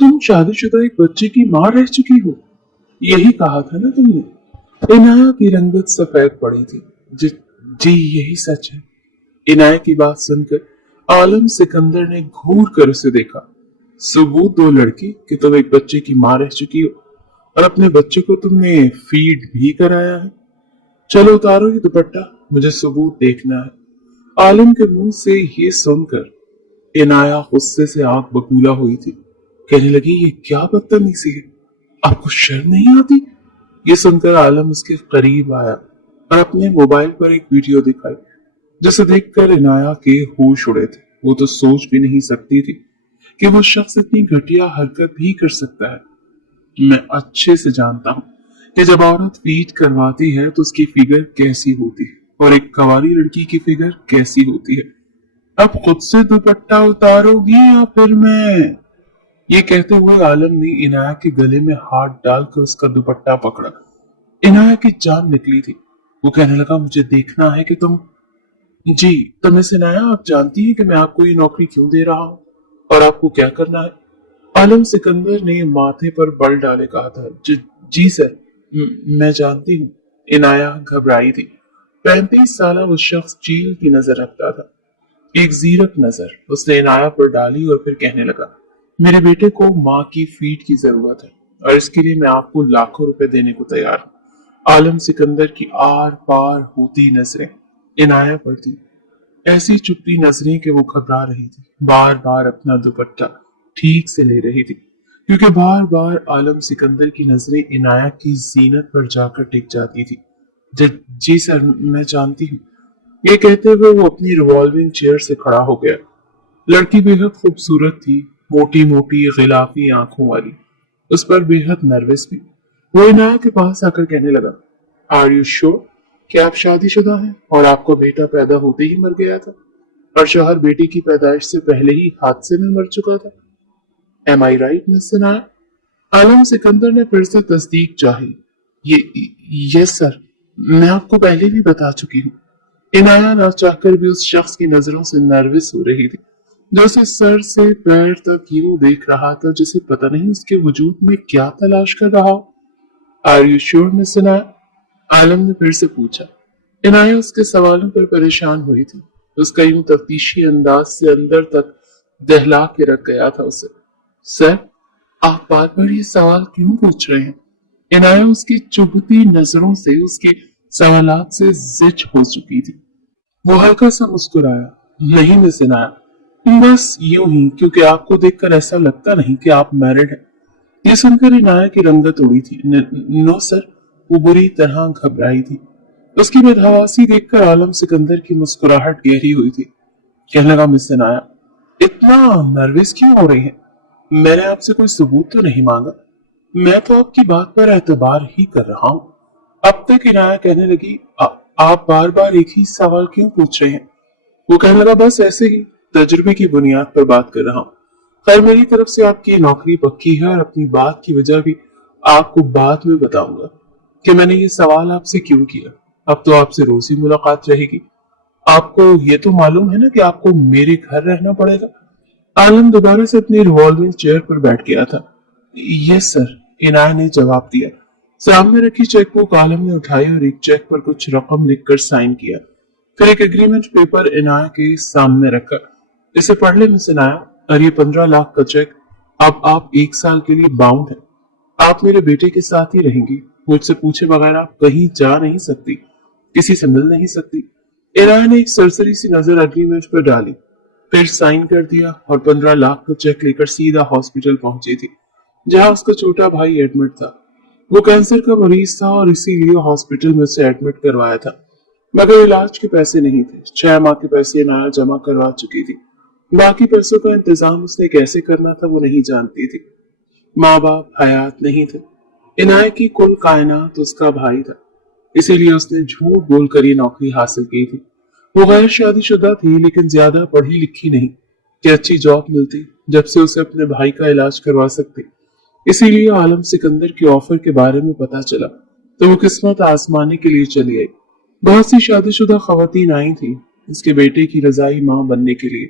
तुम शादीशुदा एक बच्चे की माँ रह चुकी हो, यही कहा था ना तुमने। इनाया की रंगत सफेद पड़ी थी। जी यही सच है। इनाया की बात सुनकर आलम सिकंदर ने घूर कर उसे देखा। सबूत दो लड़की कि तुम एक बच्चे की माँ रह चुकी हो और अपने बच्चे को तुमने फीड भी कराया है। चलो उतारो ये दुपट्टा, मुझे सबूत देखना है। आलम के मुंह से ये सुनकर इनाया गुस्से से आंख बबूला हुई थी। कहने लगी, ये क्या बदतमीजी है, आपको शर्म नहीं आती? ये सुनकर आलम उसके करीब आया और अपने मोबाइल पर एक वीडियो दिखाई, जिसे देखकर इनाया के होश उड़े थे। वो तो सोच भी नहीं सकती थी कि वो शख्स इतनी घटिया हरकत भी कर सकता है। मैं अच्छे से जानता हूँ कि जब औरत फीड करवाती है तो उसकी फिगर कैसी होती है और एक कवारी लड़की की फिगर कैसी होती है। अब खुद से दुपट्टा उतारोगी या फिर मैं? ये कहते हुए आलम ने इनाया के गले में हाथ डालकर उसका दुपट्टा पकड़ा। इनाया की जान निकली थी। वो कहने लगा, मुझे देखना है कि तुम। जी तो मिस इनाया, आप जानती हैं कि मैं आपको ये नौकरी क्यों दे रहा हूँ और आपको क्या करना है? आलम सिकंदर ने माथे पर बल डाले कहा था। जी सर, मैं जानती हूँ। इनाया घबराई थी। 35 साल उस शख्स चील की नजर रखता था। एक जीरक नजर उसने इनाया पर डाली और फिर कहने लगा, मेरे बेटे को माँ की फीड की जरूरत है और इसके लिए मैं आपको लाखों रुपए देने को तैयार हूँ। आलम सिकंदर की आर पार होती नजरें इनाया पर थी। ऐसी चुपती नजरें कि वो घबरा रही थी, बार बार अपना दुपट्टा ठीक से ले रही थी, क्योंकि बार बार आलम सिकंदर की नजरें इनाया की जीनत पर जाकर टिक जाती थी। जी सर, मैं जानती हूँ। ये कहते हुए वो अपनी रिवॉल्विंग चेयर से खड़ा हो गया। लड़की बेहद खूबसूरत थी, मोटी मोटी गिलाफी आंखों वाली, उस पर बेहद नर्वस भी। वो इनाया के पास आकर कहने लगा, आर यू श्योर कि आप शादीशुदा हैं और आपका बेटा पैदा होते ही मर गया था और शौहर बेटी की पैदाइश से पहले ही हादसे में मर चुका था? एम आई राइट मिस इनाया? आलम सिकंदर ने फिर से तस्दीक चाही। ये यस सर, मैं आपको पहले भी बता चुकी हूँ। इनाया ना चाहकर भी उस शख्स की नजरों से नर्वस हो रही थी, जो उसे सर से पैर तक यूं देख रहा था जिसे पता नहीं उसके वजूद में क्या तलाश कर रहा हो। Are you sure miss Inaya? Alam ने फिर से पूछा। इनाया उसके सवालों पर परेशान हुई थी। उसका यूं तफ्तीशी अंदाज से अंदर तक दहला के रख गया था उसे। सर, आप बार बार ये सवाल क्यों पूछ रहे हैं? इनाया उसकी चुभती नजरों से उसके सवालात से जिच हो चुकी थी। वो हल्का सा मुस्कुराया। नहीं मिस इनाया, बस यूं ही, क्योंकि आपको देखकर ऐसा लगता नहीं कि आप मैरिड हैं। ये सुनकर इनाया की रंगत उड़ी थी। नो सर, वो बुरी तरह घबराई थी। उसकी बदहवासी देखकर आलम सिकंदर की मुस्कुराहट गहरी हुई थी। कहने लगा, मिस इनाया, इतना नर्वस क्यों हो रही हैं? मैंने आपसे कोई सबूत तो नहीं मांगा, मैं तो आपकी बात पर एतबार ही कर रहा हूँ। अब तक इनाया कहने लगी, आप बार बार एक ही सवाल क्यों पूछ रहे हैं? वो कहने लगा, बस ऐसे ही तजुर्बे की बुनियाद पर बात कर रहा हूँ। खैर, मेरी तरफ से आपकी नौकरी पक्की है और अपनी बात की वजह भी आपको बाद में बताऊंगा कि मैंने ये सवाल आपसे क्यों किया। अब तो आपसे रोज ही मुलाकात रहेगी। आपको ये तो मालूम है ना कि आपको मेरे घर रहना पड़ेगा। आलम दोबारा से अपनी रिवॉल्विंग चेयर पर बैठ गया था। यस सर, इनाया ने जवाब दिया। सामने रखी चेकबुक आलम ने उठाई और एक चेक पर कुछ रकम लिखकर साइन किया। फिर एक एग्रीमेंट पेपर इनाया के सामने रखा। इसे पढ़ ले मिस इनाया, और ये 15 लाख का चेक। अब आप 1 साल के लिए बाउंड हैं। आप मेरे बेटे के साथ ही रहेंगी। मुझसे पूछे बगैर आप कहीं जा नहीं सकती, किसी से मिल नहीं सकती। इनाया ने एक सरसरी सी नजर एग्रीमेंट पर डाली, फिर साइन कर दिया और 15 लाख का चेक लेकर सीधा हॉस्पिटल पहुंची थी, जहां उसका छोटा भाई एडमिट था। वो कैंसर का मरीज था और इसीलिए हॉस्पिटल में उसे एडमिट करवाया था, मगर इलाज के पैसे नहीं थे। 6 माह के पैसे इनाया जमा करवा चुकी थी। बाकी पैसों का इंतजाम उसने कैसे करना था वो नहीं जानती थी। माँ बाप हयात नहीं थे। इनाया की कुल कायनात उसका भाई था, इसीलिए उसने झूठ बोलकर ये नौकरी हासिल की थी। वो गैर शादीशुदा थी, लेकिन ज्यादा पढ़ी लिखी नहीं कि अच्छी जॉब मिलती जब से उसे अपने भाई का इलाज करवा सकती। इसीलिए आलम सिकंदर के ऑफर के बारे में पता चला तो वो किस्मत आजमाने के लिए चली आई। बहुत सी शादीशुदा खवातीन आई थी इसके बेटे की रजाई मां बनने के लिए,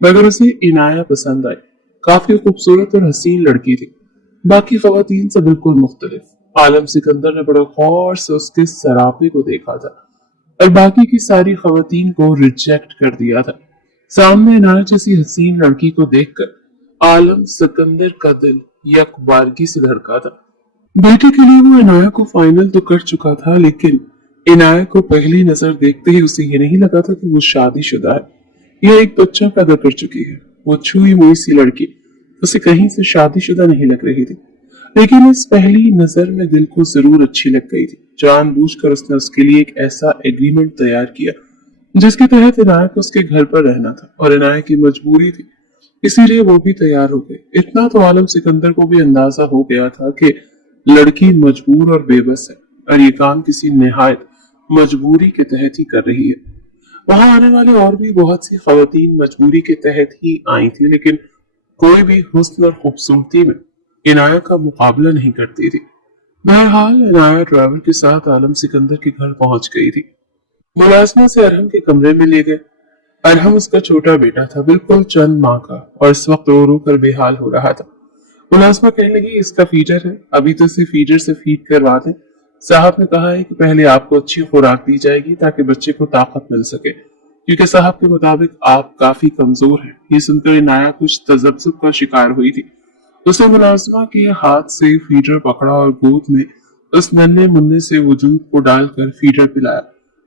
मगर उसे इनाया पसंद आई। काफी खूबसूरत और हसीन लड़की थी, बाकी खवातीन से बिल्कुल मुख्तलिफ। आलम सिकंदर ने बड़े गौर से उसके सरापे को देखा था और बाकी की सारी खवातीन को रिजेक्ट कर दिया था। सामने इनाया जैसी हसीन लड़की को देखकर आलम सिकंदर का दिल यकबारगी से धड़का था। बेटे के लिए वो इनाया को फाइनल तो कर चुका था, लेकिन इनाया को पहली नजर देखते ही उसे ये नहीं लगा था कि वो शादीशुदा है। यह एक बच्चा पैदा कर चुकी है। वो छुई मुई सी लड़की उसे कहीं से शादीशुदा नहीं लग रही थी, लेकिन इस पहली नजर में दिल को जरूर अच्छी लग गई थी। जानबूझकर उसने उसके लिए एक ऐसा एग्रीमेंट तैयार किया जिसके तहत इनाया को उसके घर पर रहना था और इनाया की मजबूरी थी, इसीलिए वो भी तैयार हो गए। इतना तो आलम सिकंदर को भी अंदाजा हो गया था कि लड़की मजबूर और बेबस है और ये काम किसी निहायत मजबूरी के तहत ही कर रही है। वहां आने वाले और भी बहुत सी खवातीन मजबूरी के तहत ही आई थी, लेकिन कोई भी हुस्न और खूबसूरती में इनाया का मुकाबला नहीं करती थी। बहरहाल इनाया ड्राइवर के साथ आलम सिकंदर के घर पहुंच गई थी। मुलाजमा से अरहम के कमरे में ले गए। अरहम उसका छोटा बेटा था, बिल्कुल चंद माह का, और इस वक्त रो रो कर बेहाल हो रहा था। मुलाजमा कहने लगी, इसका फीडर है, अभी तो इसे फीडर से फीड करवा दें। साहब ने कहा है कि पहले आपको अच्छी खुराक दी जाएगी ताकि बच्चे को ताकत मिल सके, क्योंकि साहब के मुताबिक आप काफी कमजोर हैं। ये सुनकर इनाया कुछ तजब्जुब का शिकार हुई थी। उसने मुलाजमा के हाथ से फीडर पकड़ा और गोद में उस नन्हे मुन्ने से वजूद को डालकर फीडर पिलाया।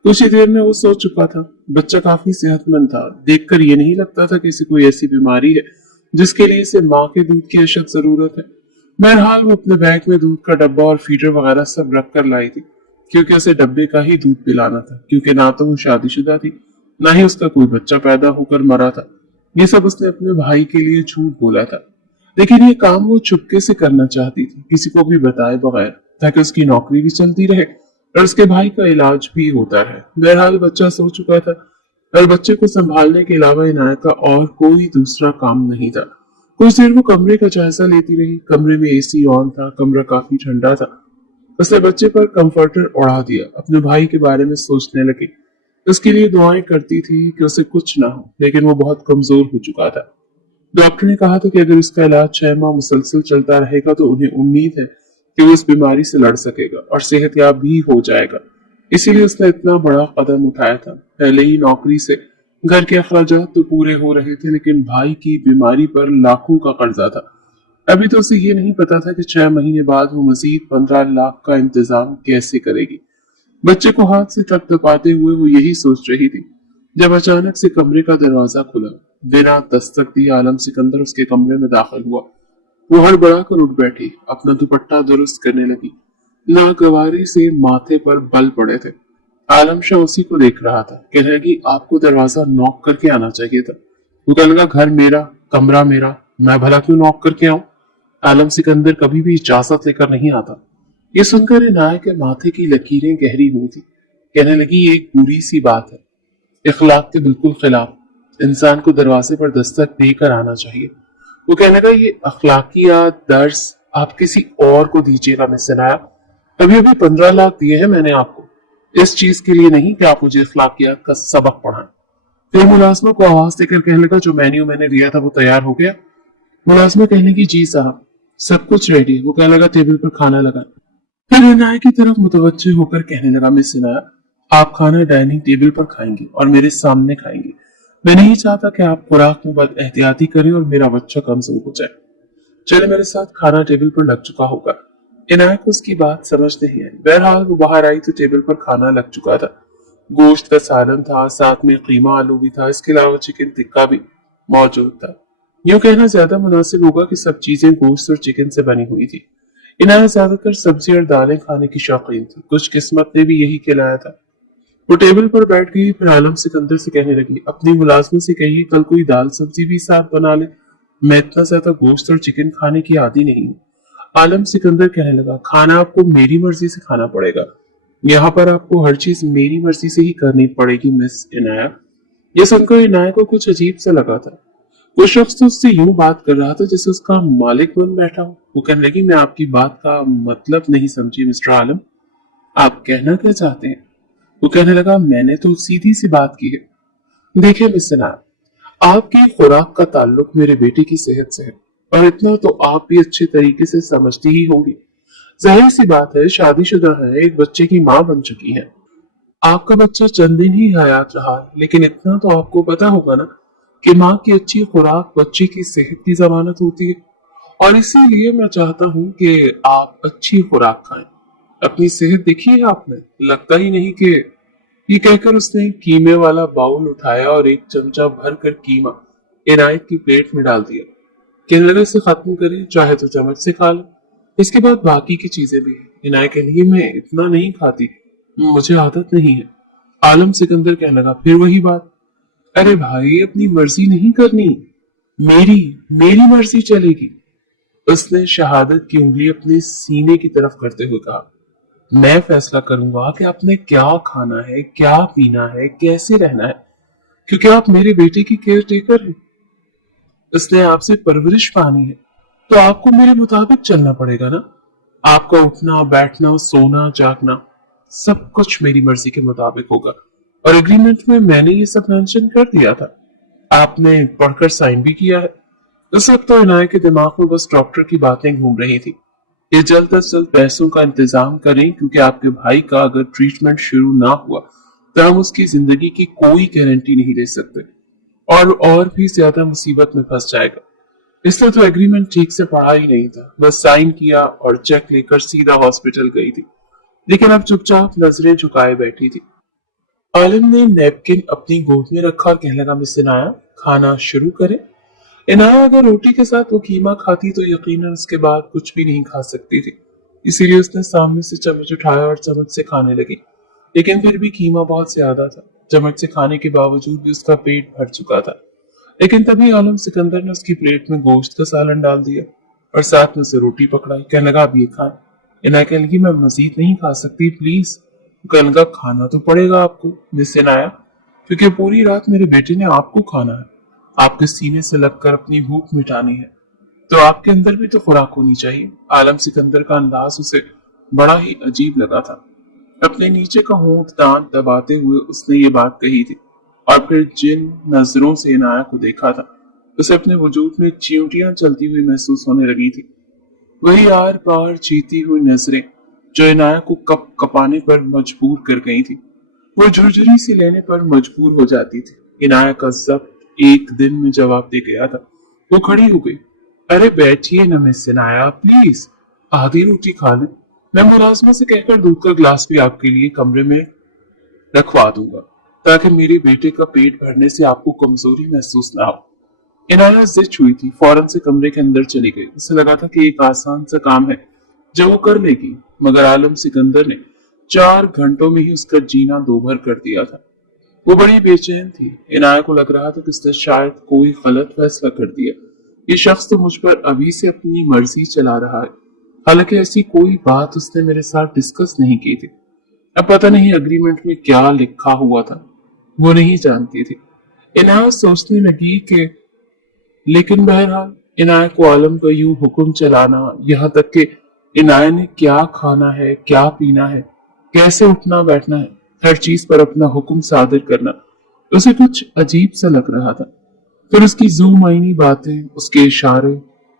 कुछ ही देर में वो सो चुका था। बच्चा काफी सेहतमंद था। देखकर ये नहीं लगता था कि इसे कोई ऐसी बीमारी है जिसके लिए इसे माँ के दूध की अशद जरूरत है। बहरहाल वो अपने बैग में दूध का डब्बा और फीडर वगैरह सब रख कर लाई थी, क्योंकि उसे डब्बे का ही दूध पिलाना था, क्योंकि ना तो वो शादीशुदा थी, ना ही उसका कोई बच्चा पैदा होकर मरा था। ये सब उसने अपने भाई के लिए झूठ बोला था, लेकिन ये काम वो चुपके से करना चाहती थी, किसी को भी बताए बगैर, ताकि उसकी नौकरी भी चलती रहे और उसके भाई का इलाज भी होता रहे। बहरहाल बच्चा सो चुका था और बच्चे को संभालने के अलावा इनायत का और कोई दूसरा काम नहीं था। कुछ देर वो कमरे का जायजा लेती रही। कमरे में एसी ऑन था, कमरा काफी ठंडा था। उसने बच्चे पर कंफर्टर उड़ा दिया, अपने भाई के बारे में सोचने लगी। उसके लिए दुआएं करती थी कि उसे कुछ ना हो, लेकिन वो बहुत कमजोर हो चुका था। डॉक्टर ने कहा था कि अगर इसका इलाज 6 माह मुसलसल चलता रहेगा तो उन्हें उम्मीद है कि वो इस बीमारी से लड़ सकेगा और सेहतयाब भी हो जाएगा। इसीलिए उसने इतना बड़ा कदम उठाया था। पहले ही नौकरी से घर के अखराजात तो पूरे हो रहे थे, लेकिन भाई की बीमारी पर लाखों का कर्जा था। अभी तो उसे ये नहीं पता था कि 6 महीने बाद वो मजीद 15 लाख का इंतजाम कैसे करेगी। बच्चे को हाथ से थपथपाते हुए वो यही सोच रही थी जब अचानक से कमरे का दरवाजा खुला। बिना दस्तक दिए आलम सिकंदर उसके कमरे में दाखिल हुआ। वो हड़बड़ा कर उठ बैठी, अपना दुपट्टा दुरुस्त करने लगी। नागवारी से माथे पर बल पड़े थे। आलम शाह उसी को देख रहा था। कहने लगी, आपको दरवाजा नॉक करके आना चाहिए था। वो कहने लगा, घर मेरा, कमरा मेरा, मैं भला क्यों नॉक करके आऊं? आलम सिकंदर कभी भी इजाजत लेकर नहीं आता। ये सुनकर इनाया के माथे की लकीरें गहरी हुई थी। कहने लगी, ये एक बुरी सी बात है, इखलाक के बिल्कुल खिलाफ। इंसान को दरवाजे पर दस्तक देकर आना चाहिए। वो कहने लगा, ये अखलाकियात दर्स आप किसी और को दीजिएगा मिस इनाया। अभी अभी 15 लाख दिए हैं मैंने आपको, इस चीज के लिए नहीं कि आप मुझे अखलाकियात का सबक पढ़ाएं। फिर मुलाजमा को आवाज देकर कहने लगा, जो मेन्यू मैंने दिया था वो तैयार हो गया? मुलाजमा कहने की, जी साहब, सब कुछ रेडी। वो कहने लगा, टेबल पर खाना लगा। फिर इनाया की तरफ मुतवज्जे होकर कहने लगा, मिस इनाया, आप खाना डाइनिंग टेबल पर खाएंगे और मेरे सामने खाएंगे। मैं नहीं चाहता कि आप खुराक में बद एहतियाती करें और मेरा बच्चा कमजोर हो जाए। चले मेरे साथ, खाना टेबल पर लग चुका होगा। इनाया को उसकी बात समझ नहीं आई। बहरहाल वो बाहर आई तो टेबल पर खाना लग चुका था। गोश्त का सालन था, साथ में कीमा आलू भी था, इसके अलावा चिकन टिक्का भी मौजूद था। यूं कहना ज्यादा मुनासिब होगा कि सब चीजें गोश्त और चिकन से बनी हुई थी। इनाया ज्यादातर सब्जी और दालें खाने की शौकीन थी। कुछ किस्मत ने भी यही खिलाया था। वो टेबल पर बैठ गई। फिर आलम सिकंदर से कहने लगी, अपनी मुलाजमत से कहिए कल कोई दाल सब्जी भी साथ बना ले, मैं इतना ज्यादा गोश्त और चिकन खाने की आदी नहीं हूँ। आलम सिकंदर कहने लगा, खाना आपको मेरी मर्जी से खाना पड़ेगा, यहाँ पर आपको हर चीज मेरी मर्जी से ही करनी पड़ेगी मिस इनाया। ये सुनकर इनाया को कुछ अजीब सा लगा था। वो शख्स तो उससे यूं बात कर रहा था जैसे उसका मालिक बन बैठा हो। वो कहने लगी, मैं आपकी बात का मतलब नहीं समझी मिस्टर आलम, आप कहना क्या चाहते हैं? वो कहने लगा, मैंने तो सीधी सी बात की है। देखिए मिस इनाया, आपकी खुराक का ताल्लुक मेरे बेटे की सेहत से है। और इतना तो आप भी अच्छे तरीके से समझती ही होंगी। जाहिर सी बात है, शादीशुदा है, एक बच्चे की माँ बन चुकी है। आपका बच्चा चंद दिन ही हयात रहा है, लेकिन इतना तो आपको पता होगा ना कि माँ की अच्छी खुराक बच्चे की सेहत की जमानत होती है। और इसीलिए मैं चाहता हूँ कि आप अच्छी खुराक खाएं। अपनी सेहत देखी है आपने? लगता ही नहीं कि। ये कहकर उसने कीमे वाला बाउल उठाया और एक चमचा भर कर कीमा इनायत की प्लेट में डाल दिया। कहने लगा, इसे खत्म करें, चाहे तो चम्मच से खा ले, इसके बाद बाकी की चीजें भी हैं। इनायत कहने लगी, मैं इतना नहीं खाती, मुझे आदत नहीं है। आलम सिकंदर कहने लगा, फिर वही बात। अरे भाई, अपनी मर्जी नहीं करनी, मेरी मेरी मर्जी चलेगी। उसने शहादत की उंगली अपने सीने की तरफ करते हुए कहा, मैं फैसला करूंगा कि आपने क्या खाना है, क्या पीना है, कैसे रहना है, क्योंकि आप मेरे बेटे की केयर टेकर हैं। उसने आपसे परवरिश पानी है, तो आपको मेरे मुताबिक चलना पड़ेगा ना। आपका उठना बैठना सोना जागना सब कुछ मेरी मर्जी के मुताबिक होगा। और एग्रीमेंट में मैंने ये सब मेंशन कर दिया था, आपने पढ़कर साइन भी किया है। उस वक्त तो इनायत के दिमाग में बस डॉक्टर की बातें घूम रही थी। ये जल्द अज जल्द पैसों का इंतजाम करें, क्योंकि आपके भाई का अगर ट्रीटमेंट शुरू ना हुआ तो हम उसकी जिंदगी की कोई गारंटी नहीं ले सकते, और भी ज्यादा मुसीबत में फंस जाएगा। इसलिए तो एग्रीमेंट ठीक से पढ़ा ही नहीं था, बस साइन किया और चेक लेकर सीधा हॉस्पिटल गई थी। लेकिन अब चुपचाप नजरें झुकाए बैठी थी। आलिम ने नैपकिन अपनी गोद में रखा और कहने लगा, मिस इनाया, खाना शुरू करें। इनाया अगर रोटी के साथ वो कीमा खाती तो यकीनन उसके बाद कुछ भी नहीं खा सकती थी। इसीलिए उसने सामने से चम्मच उठाया और चम्मच से खाने लगी। लेकिन फिर भी कीमा बहुत ज्यादा था। चम्मच से खाने के बावजूद भी उसका पेट भर चुका था। लेकिन तभी आलम सिकंदर ने उसकी प्लेट में गोश्त का सालन डाल दिया और साथ में उसे रोटी पकड़ाई। कहने लगा, अब ये खाएं। इनाया कहने लगी, मैं मजीद नहीं खा सकती, प्लीज। कहने लगा, खाना तो पड़ेगा आपको मिस इनाया, क्योंकि पूरी रात मेरे बेटे ने आपको खाना है, आपके सीने से लगकर अपनी भूख मिटानी है, तो आपके अंदर भी तो खुराक होनी चाहिए। आलम सिकंदर का अंदाज उसे बड़ा ही अजीब लगा था। अपने नीचे का होंठ दांत दबाते हुए उसने ये बात कही थी, और फिर जिन नजरों से इनाया को देखा था उसे अपने वजूद में चींटियां चलती हुई महसूस होने लगी थी। वही आर पार चीती हुई नजरें जो इनाया को कप कपाने पर मजबूर कर गई थी, वो झुरझुरी से लेने पर मजबूर हो जाती थी। इनाया का जब्त एक दिन में जवाब दे गया था। वो खड़ी हो गई। अरे बैठिए ना मिस इनाया, प्लीज आधी रोटी खा लें, मैं मुलाजमा से कहकर दूध का ग्लास भी आपके लिए कमरे में रखवा दूंगा, ताकि मेरे बेटे का पेट भरने से आपको कमजोरी महसूस ना हो। इनाया जिद हुई थी, फौरन से कमरे के अंदर चली गई। उसे लगा था कि एक आसान सा काम है जो वो कर लेगी, मगर आलम सिकंदर ने 4 घंटों में ही उसका जीना दोभर कर दिया था। वो बड़ी बेचैन थी। इनाया को लग रहा था कि उसने शायद कोई गलत फैसला कर दिया। ये शख्स तो मुझ पर अभी से अपनी मर्जी चला रहा है, हालांकि ऐसी कोई बात उसने मेरे साथ डिस्कस नहीं की थी। अब पता नहीं अग्रीमेंट में क्या लिखा हुआ था, वो नहीं जानती थी। इनाया सोचने लगी कि लेकिन बहरहाल इनाया को आलम का यूं हुक्म चलाना, यहाँ तक कि इनाया ने क्या खाना है, क्या पीना है, कैसे उठना बैठना है, हर चीज पर अपना हुक्म सादिर करना, उसे कुछ अजीब सा लग रहा था। फिर उसकी जूम आईनी बातें, उसके इशारे,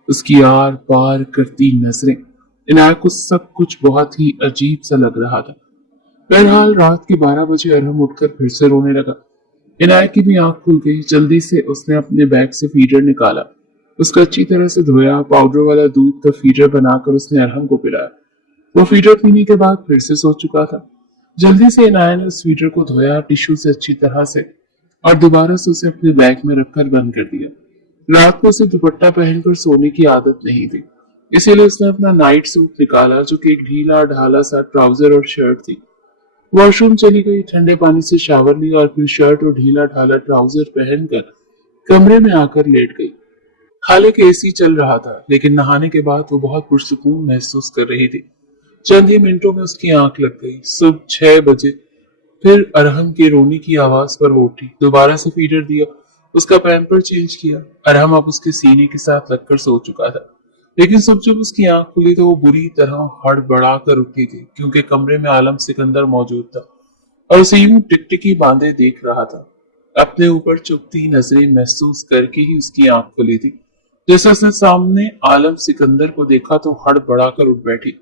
उसकी आर पार करती नजरें, इनाया को सब कुछ बहुत ही अजीब सा लग रहा था। बहरहाल रात के 12 बजे अरहम उठकर फिर से रोने लगा। इनायत की भी आंख खुल गई। जल्दी से उसने अपने बैग से फीडर निकाला, उसको अच्छी तरह से धोया, पाउडर वाला दूध का फीडर बनाकर उसने अरहम को पिलाया। वो फीडर पीने के बाद फिर से सो चुका था। जल्दी से इनायत ने उस फीडर को धोया टिश्यू से अच्छी तरह से, और दोबारा से उसे अपने बैग में रखकर बंद कर दिया। रात को उसे दुपट्टा पहनकर सोने की आदत नहीं थी, इसीलिए उसने अपना नाइट सूट निकाला, जो कि एक ढीला ढाला सा ट्राउजर और शर्ट थी। वॉशरूम चली गई, ठंडे पानी से शावर लिया और फिर शर्ट और ढीला ढाला ट्राउजर पहनकर कमरे में आकर लेट गई। हालांकि एसी चल रहा था, लेकिन नहाने के बाद वो बहुत पुरसुकून महसूस कर रही थी। चंद ही मिनटों में उसकी आंख लग गई। सुबह 6 बजे फिर अरहम के रोने की आवाज पर वो उठी, दोबारा से फीडर दिया, उसका पैम्पर चेंज किया। अरहम अब उसके सीने के साथ लगकर सो चुका था, लेकिन सुबह जब उसकी आंख खुली तो वो बुरी तरह हड़बड़ा कर उठी थी, क्योंकि कमरे में आलम सिकंदर मौजूद था और उसे यूं टिकटिकी बांधे देख रहा था। अपने ऊपर चुभती नजरें महसूस करके ही उसकी आंख खुली थी। जैसे उसने सामने आलम सिकंदर को देखा तो हड़बड़ाकर उठ बैठी।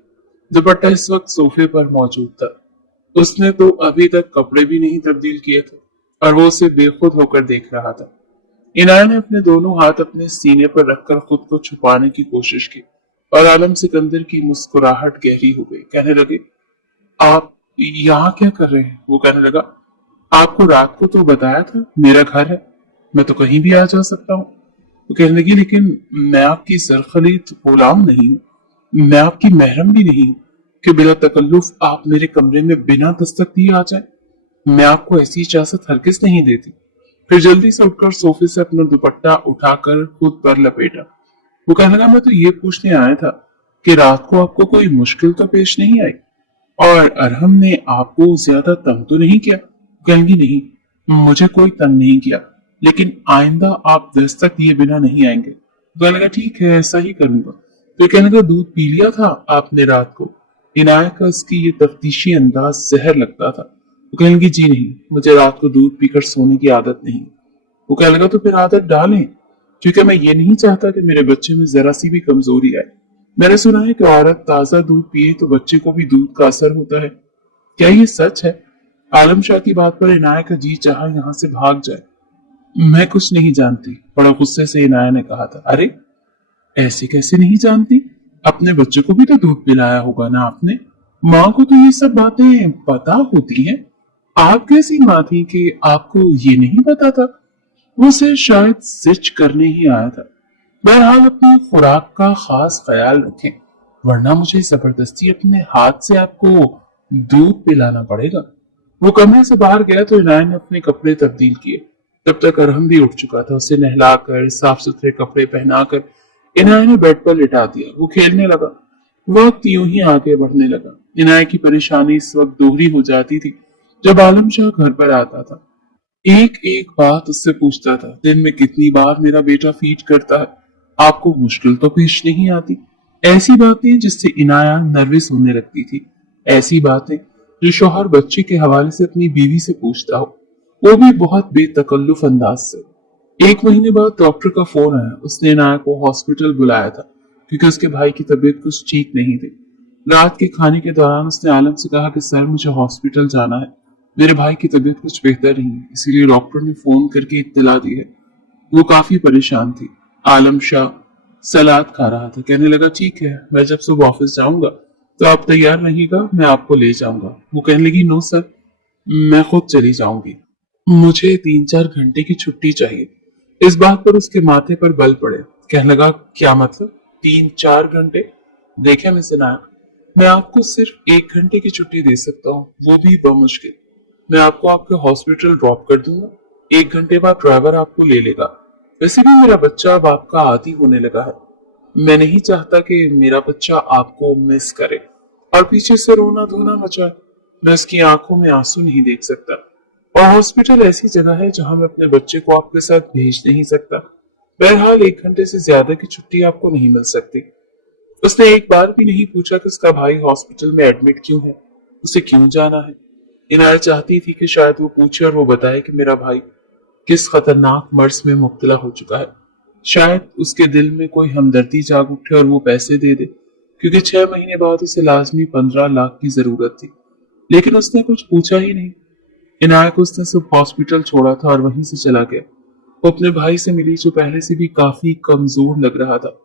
दुपट्टा इस वक्त सोफे पर मौजूद था। उसने तो अभी तक कपड़े भी नहीं तब्दील किए थे और वो उसे बेखुद होकर देख रहा था। इनाया ने अपने दोनों हाथ अपने सीने पर रखकर खुद को छुपाने की कोशिश की और आलम सिकंदर की मुस्कुराहट गहरी हो गई। कहने लगे, आप यहाँ क्या कर रहे हैं? वो कहने लगा, आपको रात को तो बताया था मेरा घर है, मैं तो कहीं भी आ जा सकता हूँ। वो कहने लगी, लेकिन मैं आपकी सरखलीत गुलाम नहीं हूँ, मैं आपकी महरम भी नहीं हूँ कि बिला तकल्लुफ आप मेरे कमरे में बिना दस्तक दिए आ जाए। मैं आपको ऐसी इजाजत हरगिज नहीं देती। फिर जल्दी से उठकर सोफे से अपना दुपट्टा उठाकर खुद पर लपेटा। वो कहने लगा, मैं तो ये पूछने आया था कि रात को आपको कोई मुश्किल तो पेश नहीं आई और अरहम ने आपको ज्यादा तंग तो नहीं किया? कहेंगी, नहीं, मुझे कोई तंग नहीं किया, लेकिन आइंदा आप दस्तक दिए बिना नहीं आएंगे। कहने लगा, ठीक है, ऐसा ही करूंगा। फिर कहने लगा, दूध पी लिया था आपने रात को? इनायत का इसकी ये तफ्तीशी अंदाज जहर लगता था। वो कहने लगी, जी नहीं, मुझे रात को दूध पीकर सोने की आदत नहीं। वो कहने लगा, तो फिर आदत डालें, क्योंकि मैं ये नहीं चाहता कि मेरे बच्चे में जरा सी भी कमजोरी आए। मैंने सुना है कि औरत ताजा दूध पिए तो बच्चे को भी दूध का असर होता है। क्या ये सच है? आलम शाह की बात पर इनाया का जी चाहा यहाँ से भाग जाए। मैं कुछ नहीं जानती, बड़ा गुस्से से इनाया ने कहा था। अरे, ऐसे कैसे नहीं जानती? अपने बच्चे को भी तो दूध पिलाया होगा ना आपने। माँ को तो ये सब बातें पता होती हैं। आप कैसी माँ थी कि आपको ये नहीं पता था? वो उसे शायद सिच करने ही आया था। बहरहाल अपनी खुराक का खास ख्याल रखें, वरना मुझे जबरदस्ती अपने हाथ से आपको दूध पिलाना पड़ेगा। वो कमरे से बाहर गया तो इनाया ने अपने कपड़े तब्दील किए। तब तक अरहम भी उठ चुका था। उसे नहलाकर साफ सुथरे कपड़े पहनाकर इनाया ने बेड पर लिटा दिया। वो खेलने लगा। वक्त यूं ही आगे बढ़ने लगा। इनाया की परेशानी इस वक्त दोहरी हो जाती थी जब आलम शाह घर पर आता था। एक एक बात उससे पूछता था, दिन में कितनी बार मेरा बेटा फीड करता है, आपको मुश्किल तो पेश नहीं आती? ऐसी बातें जिससे इनाया नर्वस होने लगती थी। ऐसी बातें जो शौहर बच्चे के हवाले से अपनी बीवी से पूछता हो, वो भी बहुत बेतकल्लुफ अंदाज से। एक महीने बाद डॉक्टर का फोन आया। उसने इनाया को हॉस्पिटल बुलाया था क्योंकि उसके भाई की तबीयत कुछ ठीक नहीं थी। रात के खाने के दौरान उसने आलम से कहा कि सर, मुझे हॉस्पिटल जाना है, मेरे भाई की तबीयत कुछ बेहतर नहीं है, इसीलिए डॉक्टर ने फोन करके इत्तला दी है। वो काफी परेशान थी। आलम शाह सलाद खा रहा था। कहने लगा, ठीक है, मैं जब सुबह ऑफिस जाऊंगा तो आप तैयार रहिएगा, मैं आपको ले जाऊंगा। वो कहने लगी, नो सर, मैं खुद चली जाऊंगी, मुझे 3-4 घंटे की छुट्टी चाहिए। इस बात पर उसके माथे पर बल पड़े। कहने लगा, क्या मतलब 3-4 घंटे? देखे मिस इनाया, मैं आपको सिर्फ 1 घंटे की छुट्टी दे सकता हूँ, वो भी बमुश्किल। मैं आपको आपके हॉस्पिटल ड्रॉप कर दूंगा, 1 घंटे बाद ड्राइवर आपको ले लेगा। वैसे भी मेरा बच्चा अब आपका आदी होने लगा है। मैं नहीं चाहता कि मेरा बच्चा आपको मिस करे और पीछे से रोना धोना मचाए। मैं उसकी आंखों में आंसू नहीं देख सकता और हॉस्पिटल ऐसी जगह है जहां मैं अपने बच्चे को आपके साथ भेज नहीं सकता। बहरहाल 1 घंटे से ज्यादा की छुट्टी आपको नहीं मिल सकती। उसने एक बार भी नहीं पूछा कि उसका भाई हॉस्पिटल में एडमिट क्यों है, उसे क्यों जाना है। इनाया चाहती थी कि शायद वो पूछे और वो बताए कि मेरा भाई किस खतरनाक मर्ज में मुब्तला हो चुका है। शायद उसके दिल में कोई हमदर्दी जाग उठे और वो पैसे दे दे, क्योंकि 6 महीने बाद उसे लाजमी 15 लाख की जरूरत थी। लेकिन उसने कुछ पूछा ही नहीं। इनाया को उसने सिर्फ हॉस्पिटल छोड़ा था और वहीं से चला गया। वो अपने भाई से मिली जो पहले से भी काफी कमजोर लग रहा था।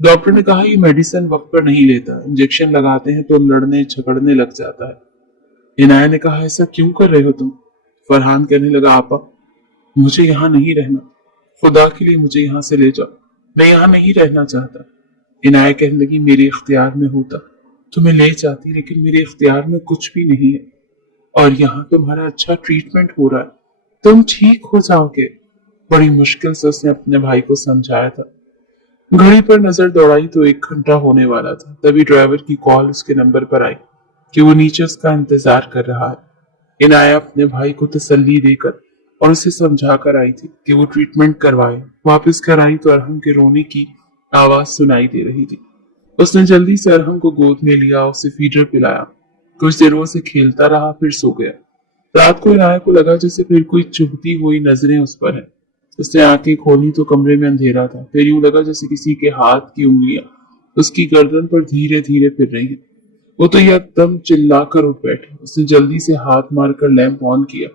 डॉक्टर ने कहा, ये मेडिसिन वक्त पर नहीं लेता, इंजेक्शन लगाते हैं तो लड़ने झगड़ने लग जाता है। इनाया ने कहा, ऐसा क्यों कर रहे हो तुम? फरहान कहने लगा, आपा, मुझे यहाँ नहीं रहना, खुदा के लिए मुझे यहाँ से ले जाओ, मैं यहाँ नहीं रहना चाहता। इनाया कहने लगी, मेरे इख्तियार में होता तो मैं ले जाती, लेकिन मेरे इख्तियार में कुछ भी नहीं है और यहाँ तुम्हारा अच्छा ट्रीटमेंट हो रहा है, तुम ठीक हो जाओगे। बड़ी मुश्किल से उसने अपने भाई को समझाया था। घड़ी पर नजर दौड़ाई तो 1 घंटा होने वाला था। तभी ड्राइवर की कॉल उसके नंबर पर आई कि वो नीचे उसका इंतजार कर रहा है। इनाया अपने भाई को तसल्ली देकर और उसे समझा कर आई थी कि वो ट्रीटमेंट करवाए। वापस घर आई तो अरहम के रोने की आवाज सुनाई दे रही थी। उसने जल्दी से अरहम को गोद में लिया, उसे फीडर पिलाया। कुछ देर वो उसे खेलता रहा, फिर सो गया। रात को इनाया को लगा जैसे फिर कोई चुभती हुई नजरें उस पर है। उसने आंखें खोली तो कमरे में अंधेरा था। फिर यूं लगा जैसे किसी के हाथ की उंगलियां उसकी गर्दन पर धीरे धीरे फिर रही हैं। वो तो एकदम चिल्लाकर उठ बैठी। उसने जल्दी से हाथ मारकर लैंप ऑन किया